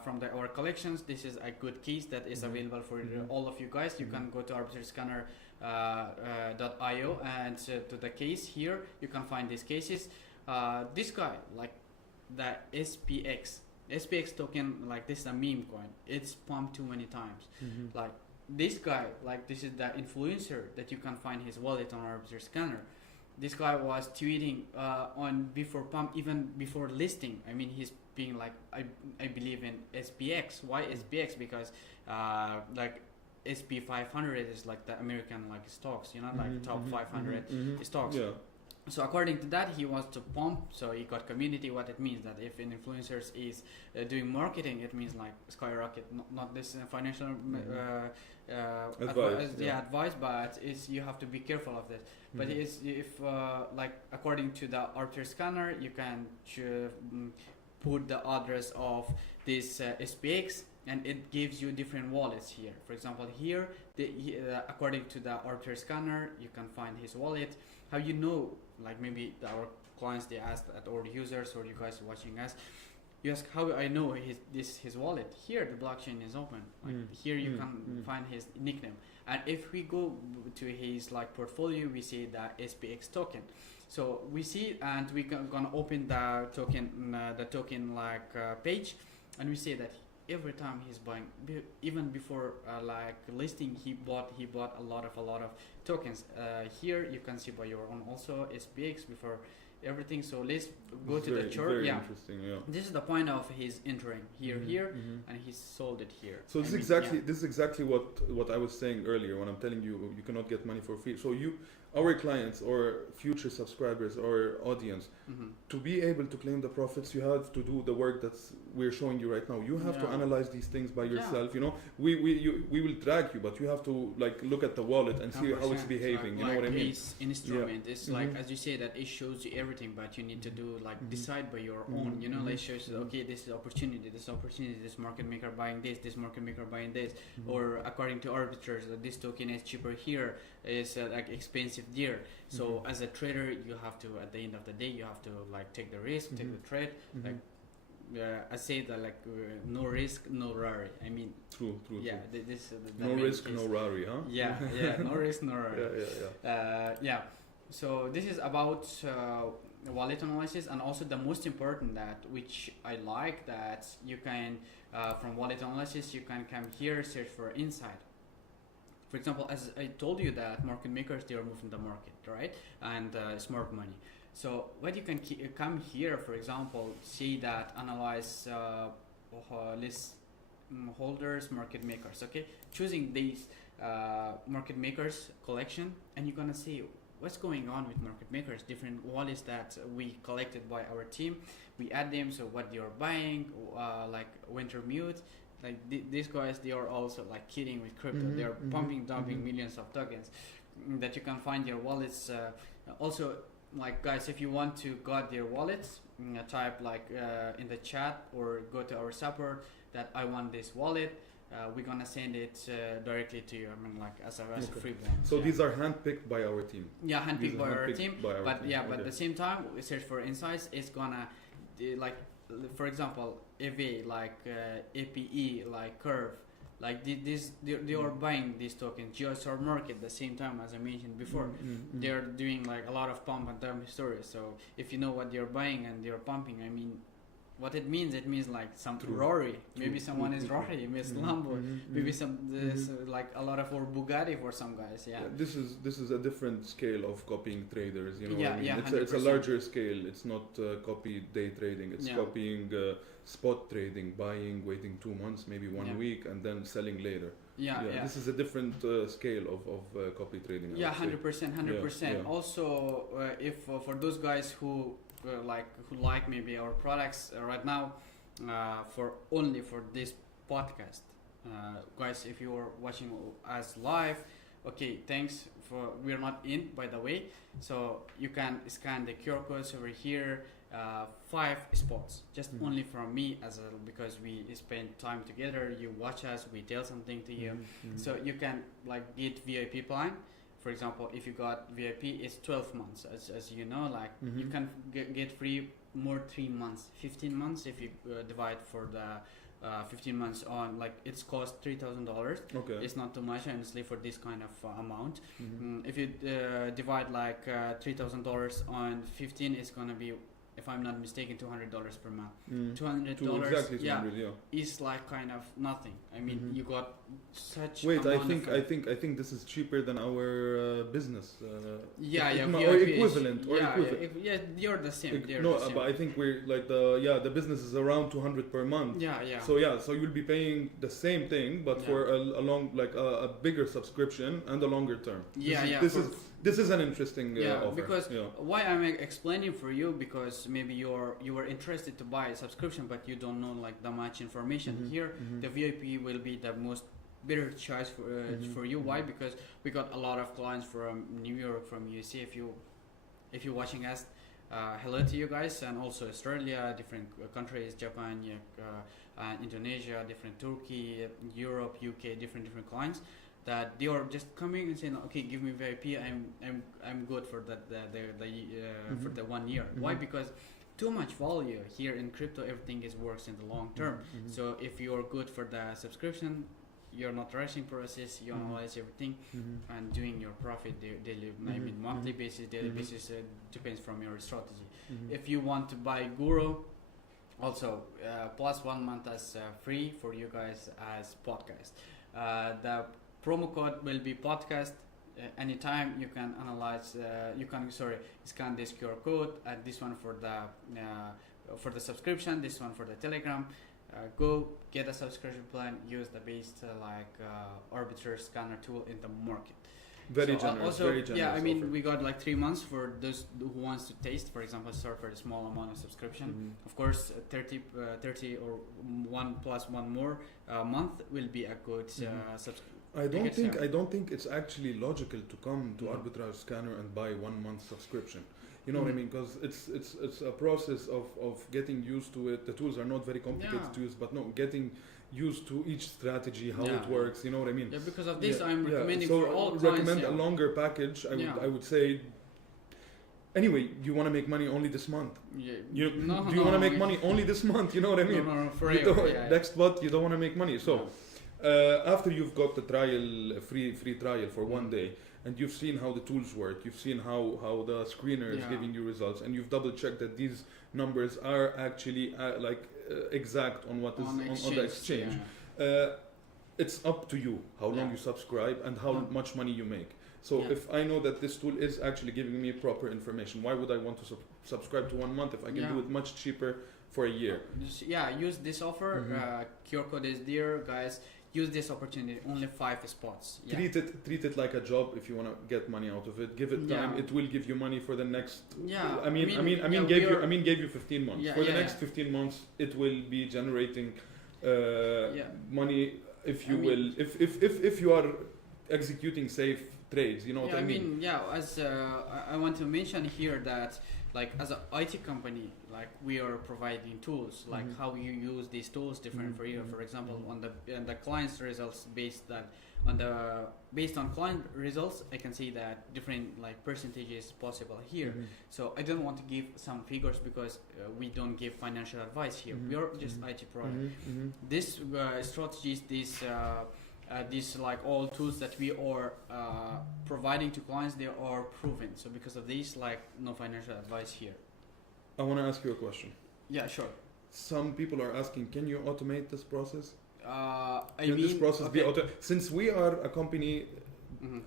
from our collections, this is a good case that is available for all of you guys. You can go to Arbitrage Scanner. .io and to the case here you can find these cases. This guy, like the SPX token, like this is a meme coin. It's pumped too many times. Like this guy, like this is the influencer that you can find his wallet on Arbitrage Scanner. This guy was tweeting on before pump, even before listing. He's being like I believe in SPX. Why SPX? Because SP 500 is like the American stocks, top 500 stocks. Yeah. So according to that, he wants to pump. So he got community. What it means that if an influencer is doing marketing, it means like skyrocket. Not this financial advice, but you have to be careful of this. But if according to the Arbitrage Scanner, you can put the address of this SPX. And it gives you different wallets here. For example, here, according to the Arbitrage Scanner, you can find his wallet. How you know, like maybe our clients, they asked at our users or you guys watching us, You ask how I know his wallet. Here the blockchain is open. Like here you can find his nickname. And if we go to his like portfolio, we see the SPX token. So we see, and we gonna open the token like page, and we see that every time he's buying, even before like listing, he bought a lot of tokens. Here you can see by your own also SPX before everything. So let's go to the chart. Very interesting. Yeah. This is the point of his entering here, and he sold it here. So this is exactly what I was saying earlier when I'm telling you you cannot get money for free. So our clients or future subscribers or audience, to be able to claim the profits, you have to do the work that's we're showing you right now. You have to analyze these things by yourself. You know, we will drag you, but you have to like look at the wallet and see how it's behaving. You know what I mean? It's instrument. It's like, as you say, that it shows you everything, but you need to do like decide by your own. You know, like shows you, okay, this is opportunity. This market maker buying this market maker buying this, or according to arbiters, this token is cheaper here, is like expensive there. So as a trader, you have to, at the end of the day, you have to like take the risk, take the trade. Like I say that like no risk, no Rari. I mean, true. Yeah, true. this no risk, no Rari, huh? Yeah, no risk, no Rari. Yeah. So this is about wallet analysis, and also the most important that which I like that you can from wallet analysis you can come here, search for insight. For example, as I told you that market makers, they are moving the market, right? And smart money. So what you can come here, for example, see that analyze list holders, market makers, okay? Choosing these market makers collection, and you're gonna see what's going on with market makers, different wallets that we collected by our team. We add them, so what they are buying, like Wintermute. Like these guys, they are also like kidding with crypto. They are dumping millions of tokens that you can find your wallets. Also, like guys, if you want to got their wallets, type like in the chat or go to our support that I want this wallet. We're gonna send it directly to you. I mean, like as a free one. So these are handpicked by our team. Yeah, handpicked by our team. But at the same time, we search for insights. It's gonna like, for example, EV, like APE, like Curve, like they are buying these tokens. GSR market, the same time as I mentioned before, they're doing like a lot of pump and dump stories. So if you know what they're buying and they're pumping, I mean, what it means like some Rory, maybe someone is Rory, maybe Lambo, maybe some like a lot of or Bugatti for some guys. Yeah. This is a different scale of copying traders. You know, yeah, what I mean? Yeah, it's a larger scale. It's not copy day trading. It's copying spot trading, buying, waiting 2 months, maybe 1 week, and then selling later. Yeah. This is a different scale of copy trading. Yeah, 100%. Also, if for those guys who like maybe our products right now, for this podcast, guys, if you are watching us live, okay, thanks for, we're not in, by the way, so you can scan the QR codes over here. 5 spots just only from me, because we spend time together, you watch us, we tell something to you, so you can like get VIP plan. For example, if you got VIP, it's 12 months, as you know, like you can get free more 3 months, 15 months if you divide for the 15 months on, like it's cost $3,000. Okay. It's not too much, honestly, for this kind of amount. If you divide like $3,000 on 15, it's gonna be, if I'm not mistaken, $200 per month. $200, exactly 200, yeah, is like kind of nothing. I mean, you got such. Wait, I think this is cheaper than our business. Or equivalent. Yeah, you're the same. But I think we're like the business is around 200 per month. Yeah. So you'll be paying the same thing, but for a long, like a bigger subscription and a longer term. This is an interesting offer. Because why I'm explaining for you, because maybe you were interested to buy a subscription, but you don't know like that much information. Here, the VIP will be the most better choice for you. Why? Because we got a lot of clients from New York, from USA. If you're watching us, hello to you guys, and also Australia, different countries, Japan, Indonesia, different Turkey, Europe, UK, different clients. That they are just coming and saying, okay, give me VIP. I'm good for that for the 1 year. Why? Because too much value here in crypto. Everything works in the long term. So if you're good for the subscription, you're not rushing process, you analyze everything and doing your profit daily, I mean monthly basis, daily basis, depends from your strategy. If you want to buy Guru, also plus 1 month as free for you guys as podcast. The promo code will be podcast. Anytime you can analyze, scan this QR code, and this one for the subscription, this one for the Telegram. Go get a subscription plan, use the best arbitrage scanner tool in the market. Very generous. Yeah, I mean, offer. we got like 3 months for those who wants to taste. For example, start for a small amount of subscription. Of course, 30 or 1 plus 1 more month will be a good subscription. I don't think it's actually logical to come to Arbitrage Scanner and buy 1 month subscription. You know what I mean? Because it's a process of getting used to it. The tools are not very complicated to use, but no, getting used to each strategy, how it works. You know what I mean? Yeah, because of this, I'm recommending so for all clients. Recommend a longer package. I would say. Anyway, you want to make money only this month. Yeah. Do you want to make money only this month? You know what I mean? No, forever. Next month you don't want to make money. So after you've got the trial, free trial for 1 day, and you've seen how the tools work, you've seen how the screener is giving you results, and you've double checked that these numbers are actually exact on what is on the exchange. It's up to you how long you subscribe and how much money you make. So if I know that this tool is actually giving me proper information, why would I want to subscribe to 1 month if I can do it much cheaper for a year? Use this offer. QR code is there, guys. Use this opportunity. Only 5 spots. Treat it like a job. If you want to get money out of it, give it time. It will give you money for the next. Gave you 15 months. For the next 15 months, it will be generating money. If you if you are executing safe trades, you know what I mean? As I want to mention here that, like, as an IT company, like, we are providing tools, like how you use these tools different for you. For example, on the client's results, based on client results, I can see that different like percentages possible here. So I don't want to give some figures because we don't give financial advice here. We are just IT product. This strategies, these like all tools that we are providing to clients, they are proven. So because of this, like, no financial advice here. I want to ask you a question. Yeah, sure. Some people are asking, can you automate this process? This process be since we are a company,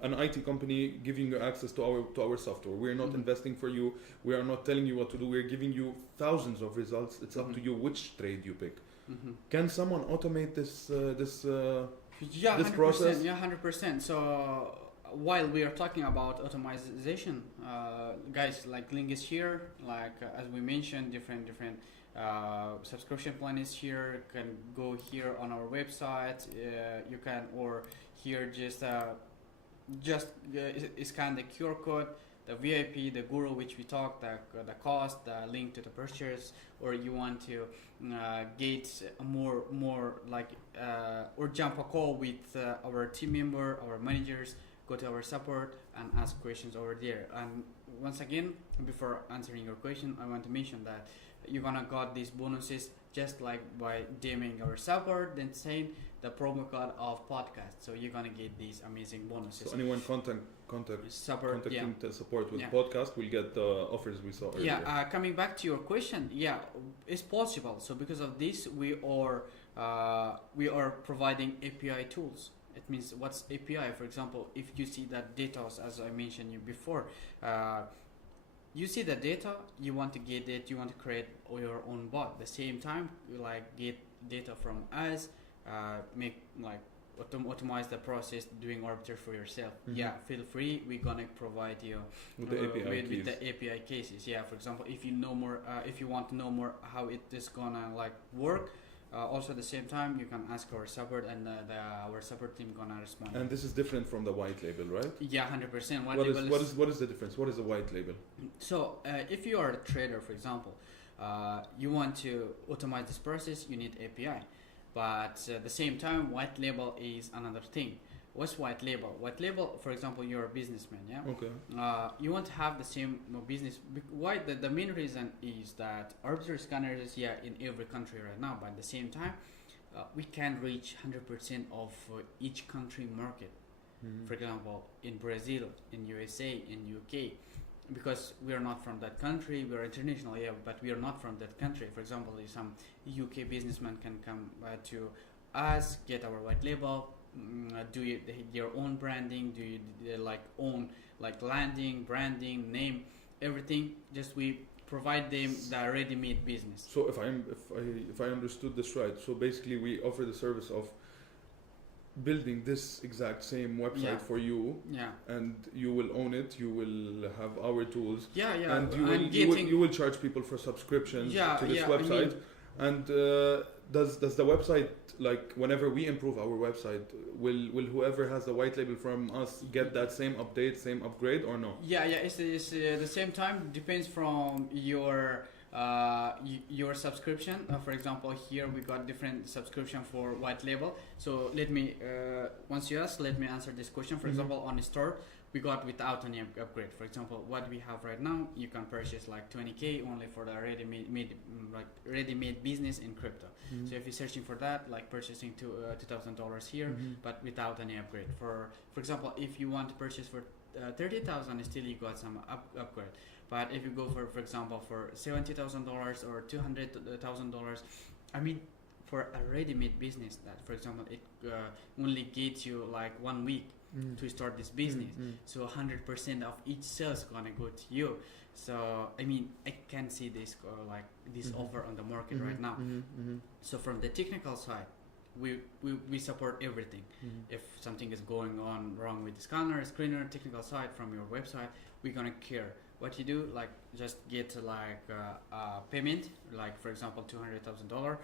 an IT company, giving you access to our software. We're not investing for you. We are not telling you what to do. We're giving you thousands of results. It's up to you which trade you pick. Can someone automate this process? Yeah, 100%. So while we are talking about automation, guys, like, link is here. Like as we mentioned, different subscription plan is here. You can go here on our website. You can, or here just scan the QR code, the VIP, the Guru, which we talked, the cost, the link to the purchase, or you want to get more like or jump a call with our team member, our managers. Go to our support and ask questions over there. And once again, before answering your question, I want to mention that you're gonna got these bonuses just like by DMing our support, then saying the promo code of podcast. So you're gonna get these amazing bonuses. So anyone contacting support with podcast will get the offers we saw earlier. Coming back to your question, it's possible. So because of this, we are providing API tools. It means what's API? For example, if you see that data, as I mentioned you before, you see the data, you want to get it, you want to create your own bot. At the same time, you like get data from us, make like automate the process doing arbitrage for yourself. Feel free. We're gonna provide you with the API cases. For example, if you know more, if you want to know more how it is gonna like work. Also at the same time, you can ask our support, and our support team gonna respond. And this is different from the white label, right? Yeah, 100%. What is the difference? What is the white label? So if you are a trader, for example, you want to automate this process, you need API. But at the same time, white label is another thing. what's white label? White label, for example, you're a businessman, yeah. Okay. You want to have the same business. Why? The main reason is that arbitrary scanners is in every country right now, but at the same time, we can reach 100% of each country market. For example, in Brazil, in USA, in UK, because we are not from that country, we are international, but we are not from that country. For example, if some UK businessman can come to us, get our white label, do your own branding, own landing, branding, name, everything. Just we provide them the ready-made business. So if I understood this right, so basically we offer the service of building this exact same website for you, and you will own it, you will have our tools, and you will charge people for subscriptions to this website. And does the website, like whenever we improve our website, will whoever has the white label from us get that same update, same upgrade, or no? It's the same time, depends from your subscription. For example, here we got different subscription for white label. So let me once you ask, let me answer this question. For example, on the store we got without any upgrade. For example, what we have right now, you can purchase like 20K only for the ready-made business in crypto. So if you're searching for that, like purchasing $2,000 here, but without any upgrade. For example, if you want to purchase for 30,000, still you got some upgrade. But if you go for example, for $70,000 or $200,000, I mean, for a ready-made business, that for example, it only gets you like 1 week to start this business. So 100% of each sale is gonna go to you. So I mean, I can see this offer on the market right now. So from the technical side, we support everything. If something is going on wrong with the scanner, screener, technical side from your website, we're gonna care. What you do, like just get a payment, like for example $200,000,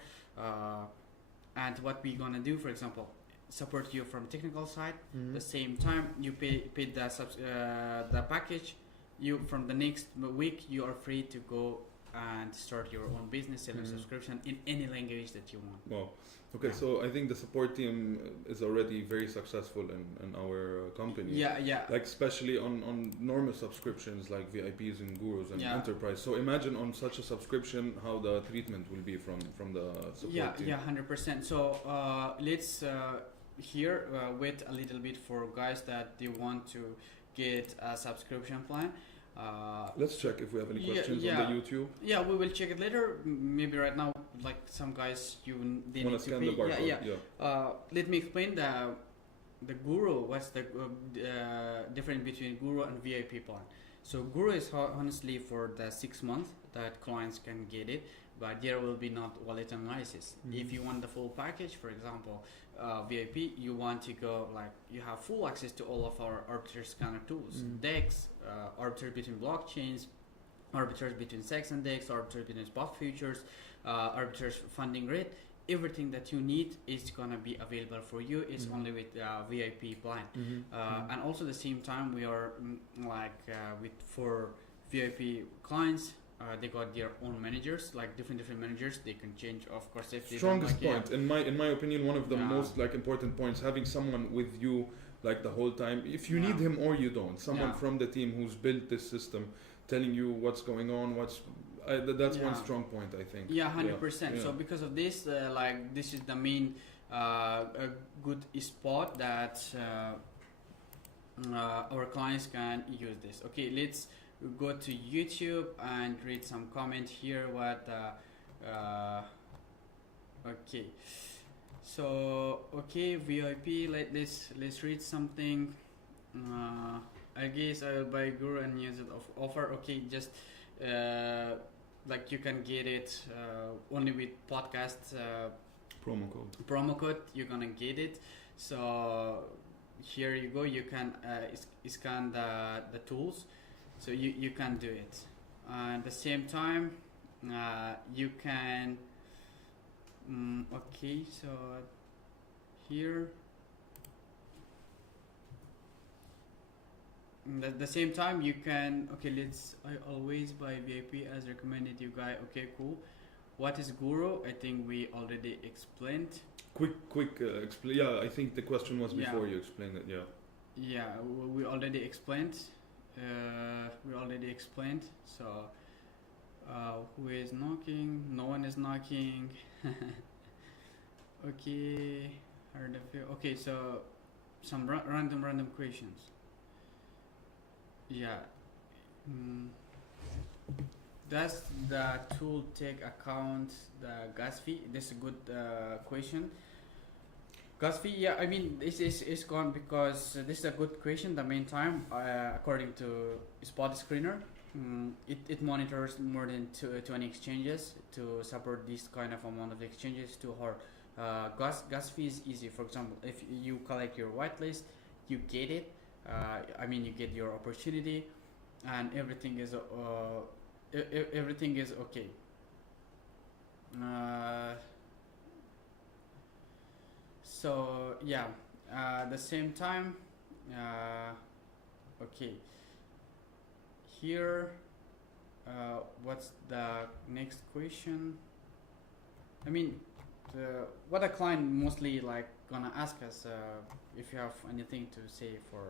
and what we gonna do, for example, support you from technical side. The same time you pay the package. You from the next week you are free to go and start your own business, selling subscription in any language that you want. Wow. Okay, so I think the support team is already very successful in our company. Like especially on normal subscriptions like VIPs and gurus and enterprise. So imagine on such a subscription how the treatment will be from the support team. 100%. So let's here wait a little bit for guys that they want to get a subscription plan. Let's check if we have any questions on the YouTube. Yeah, we will check it later. Maybe right now, like some guys, they need to pay. The barcode. Let me explain the Guru. What's the difference between Guru and VIP plan? So Guru is honestly for the 6 months that clients can get it, but there will be not wallet analysis. If you want the full package, for example, VIP, you want to go you have full access to all of our arbitrage scanner tools, DEX, arbitrage between blockchains, arbitrage between SEX and DEX, arbitrage between spot futures, arbitrage funding rate. Everything that you need is gonna be available for you. It's only with VIP plan, and also at the same time we are for VIP clients. They got their own managers, like different managers. They can change, of course. If they strongest point, in my opinion, one of the most important points, having someone with you like the whole time. If you need him or you don't, someone from the team who's built this system, telling you what's going on, that's one strong point, I think. 100%. So because of this, this is the main a good spot that our clients can use this. Okay, let's go to YouTube and read some comment here. Okay, so VIP. Let's read something. I guess I will buy Guru and use it offer. Okay, just you can get it only with podcast promo code. You're gonna get it. So here you go. You can scan the tools. So you can do it. At the same time, you can. Okay, so here. At the same time, you can. Okay, I always buy VIP as recommended, you guys. Okay, cool. What is Guru? I think we already explained. quick explain. Yeah, I think the question was Yeah. before you explained it. Yeah. Yeah, we already explained. So, who is knocking? No one is knocking. Okay. Heard of you. Okay, so some random questions. Yeah. Mm. Does the tool take account the gas fee? This is a good question. Gas fee, yeah, I mean, this is gone because this is a good question. The main time, according to Spot Screener, it monitors more than 20 exchanges to support this kind of amount of exchanges too hard. Gas fee is easy. For example, if you collect your whitelist, you get it. I mean, you get your opportunity, and everything is everything is okay. So yeah, the same time, okay. Here, what's the next question? I mean, what a client mostly like gonna ask us if you have anything to say for.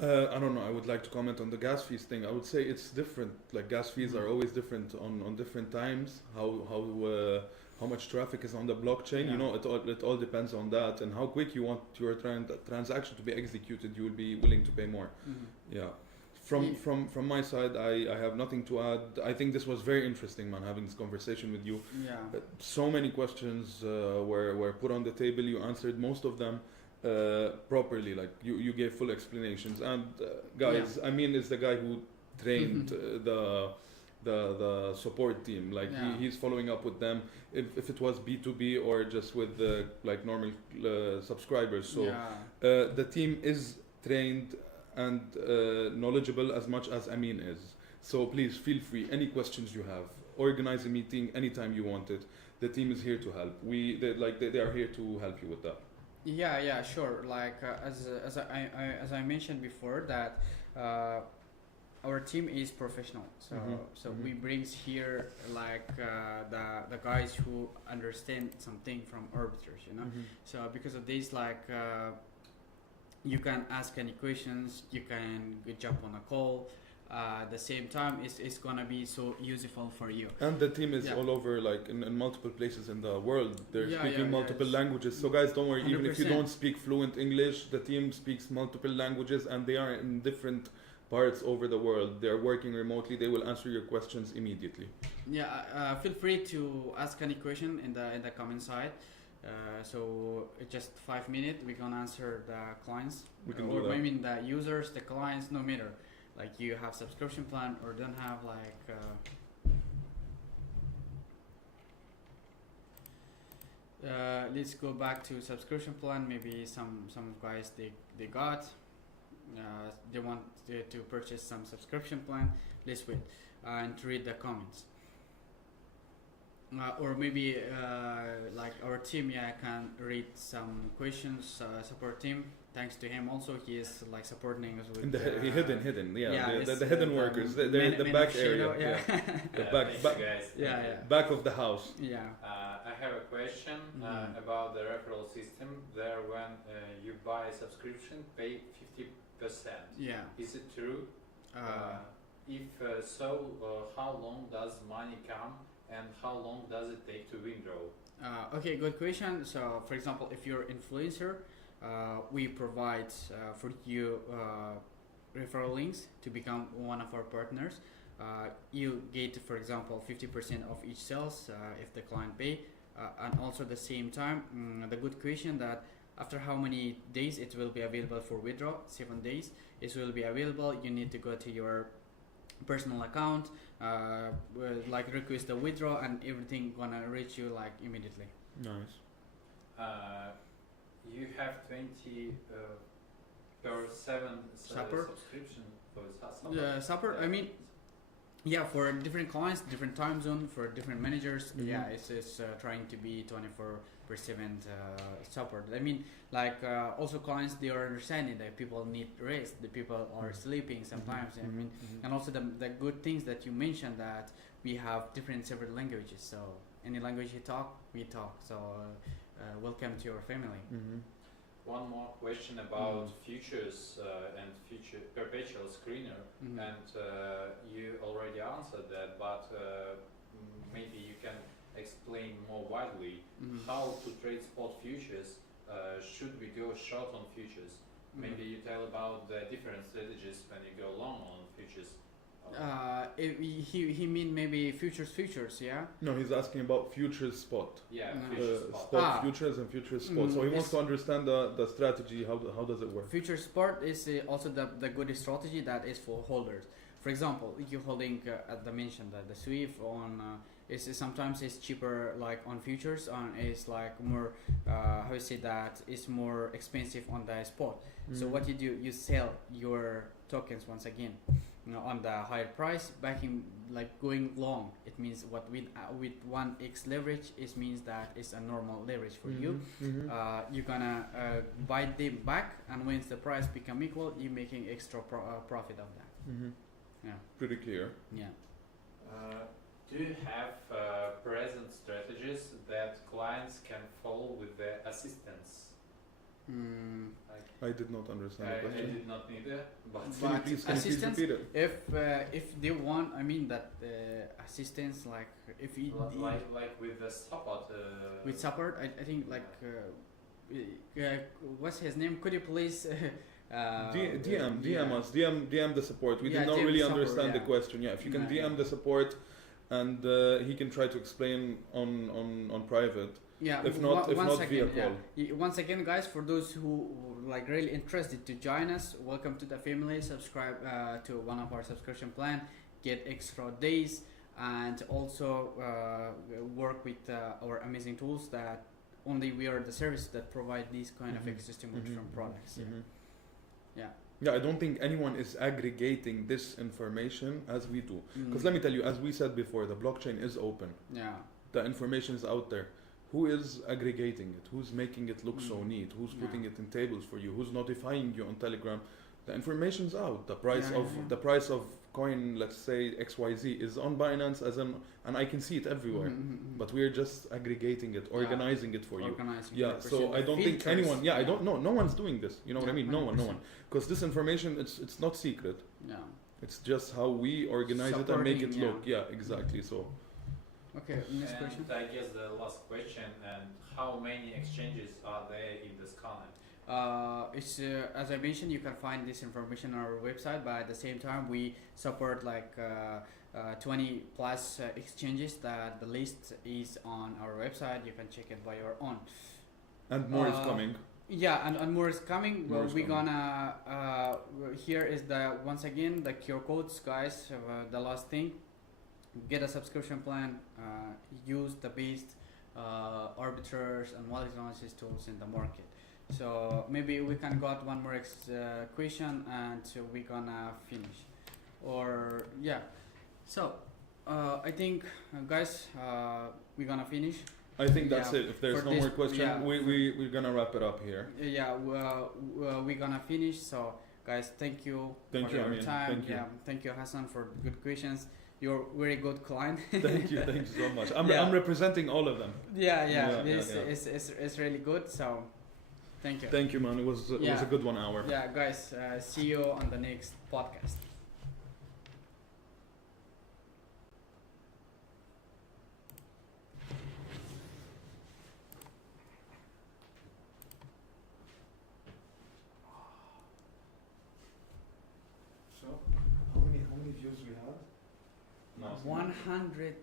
I don't know. I would like to comment on the gas fees thing. I would say it's different. Like gas fees are always different on different times. How much traffic is on the blockchain? Yeah. You know, it all depends on that and how quick you want your transaction to be executed. You will be willing to pay more. Yeah. From my side, I have nothing to add. I think this was very interesting, man, having this conversation with you. Yeah. So many questions were put on the table. You answered most of them properly. Like you gave full explanations. And guys, I mean, it's the guy who trained the support team. Like he's following up with them. If it was B2B or just with like normal subscribers. So the team is trained and knowledgeable as much as Amin is. So please feel free. Any questions you have, organize a meeting anytime you want it. The team is here to help. They are here to help you with that. Yeah, sure. Like as I mentioned before, that our team is professional. So we brings here like the guys who understand something from arbiters, you know. So because of this, like. You can ask any questions, you can jump on a call. The same time, it's gonna be so useful for you. And the team is all over, like in multiple places in the world. They're speaking multiple languages. So guys, don't worry, 100%. Even if you don't speak fluent English, the team speaks multiple languages and they are in different parts over the world. They are working remotely. They will answer your questions immediately. Yeah, feel free to ask any question in the comment side. So it's just 5 minutes. We can answer the clients, or I mean the users, the clients, no matter. Like you have subscription plan or don't have like. Let's go back to subscription plan. Maybe some guys they got. They want to purchase some subscription plan. Let's wait and read the comments. Or maybe like our team can read some questions. Support team, thanks to him also, he is like supporting us with the hidden workers, the back area, the back of the house. I have a question about the referral system. There, when you buy a subscription, pay 50%. Is it true? If so, how long does money come? And how long does it take to withdraw? Okay, good question. So, for example, if you're influencer, we provide for you referral links to become one of our partners. You get, for example, 50% of each sales if the client pay, and also at the same time, the good question that after how many days it will be available for withdraw? 7 days. It will be available. You need to go to your personal account, like request a withdraw, and everything gonna reach you like immediately. Nice. You have 20 per 7 subscription for support. I mean, for different clients, different time zone, for different managers. It's trying to be 24/7 support. I mean, like also clients, they are understanding that people need rest, the people are sleeping sometimes. I mean, and also the good things that you mentioned, that we have several languages. So any language you talk, we talk. So welcome to your family. One more question about futures and future perpetual screener, and you already answered that, but maybe you can explain more widely how to trade spot futures. Should we go short on futures? Maybe you tell about the different strategies when you go long on futures. He mean maybe futures, yeah? No, he's asking about futures spot. Yeah, futures spot. Spot futures and futures spot. So he wants to understand the strategy. How does it work? Futures spot is also the good strategy that is for holders. For example, you're holding at the mention that the SWIFT on is sometimes it's cheaper like on futures, on is like more how you say that is more expensive on the spot. So what you do, you sell your tokens once again, you know, on the higher price, backing like going long. It means what with 1x leverage, it means that it's a normal leverage for you. You're gonna buy them back, and once the price become equal, you're making extra profit of that. Yeah. Pretty clear. Yeah. Do you have present strategies that clients can follow with their assistance? I did not understand the question. I did not neither, but Can you please repeat it? If they want, I mean that assistance, like if you like with the support. With support, I think like what's his name? Could you please DM us, DM the support. We did not DM really support, understand the question. Yeah, if you can DM the support, and he can try to explain on private. Yeah. If not via call. Once again, guys, for those who like really interested to join us, welcome to the family. Subscribe to one of our subscription plan, get extra days, and also work with our amazing tools that only we are the service that provide these kind of ecosystem from products. Yeah, I don't think anyone is aggregating this information as we do. Because let me tell you, as we said before, the blockchain is open. Yeah. The information is out there. Who is aggregating it? Who's making it look so neat? Who's putting it in tables for you? Who's notifying you on Telegram? The information's out. The price of coin, let's say XYZ, is on Binance and I can see it everywhere. But we're just aggregating it, organizing it for you. So I don't think anyone. I don't know. No one's doing this. You know what I mean? No one. Because this information, it's not secret. Yeah. It's just how we organize it and make it look. Yeah, exactly. So. Okay, next question. I guess the last question, and how many exchanges are there in the scanner? It's as I mentioned, you can find this information on our website, but at the same time we support like 20 plus exchanges that the list is on our website. You can check it by your own. And more is coming. Yeah, and more is coming. We're gonna here is the once again the QR codes, guys. The last thing. Get a subscription plan, use the best arbiters and wallet analysis tools in the market. So maybe we can got one more question and we're gonna finish. Or yeah, so I think guys we're gonna finish. I think that's it. If there's no more question, we're gonna wrap it up here. Yeah, we're gonna finish. So guys, thank you for your time. Thank you Hassan for good questions. You're very good client. Thank you so much. I'm representing all of them. It's really good. So, thank you. Thank you, man. It was a good 1 hour. Yeah, guys. See you on the next podcast. So, how many views we had? 100.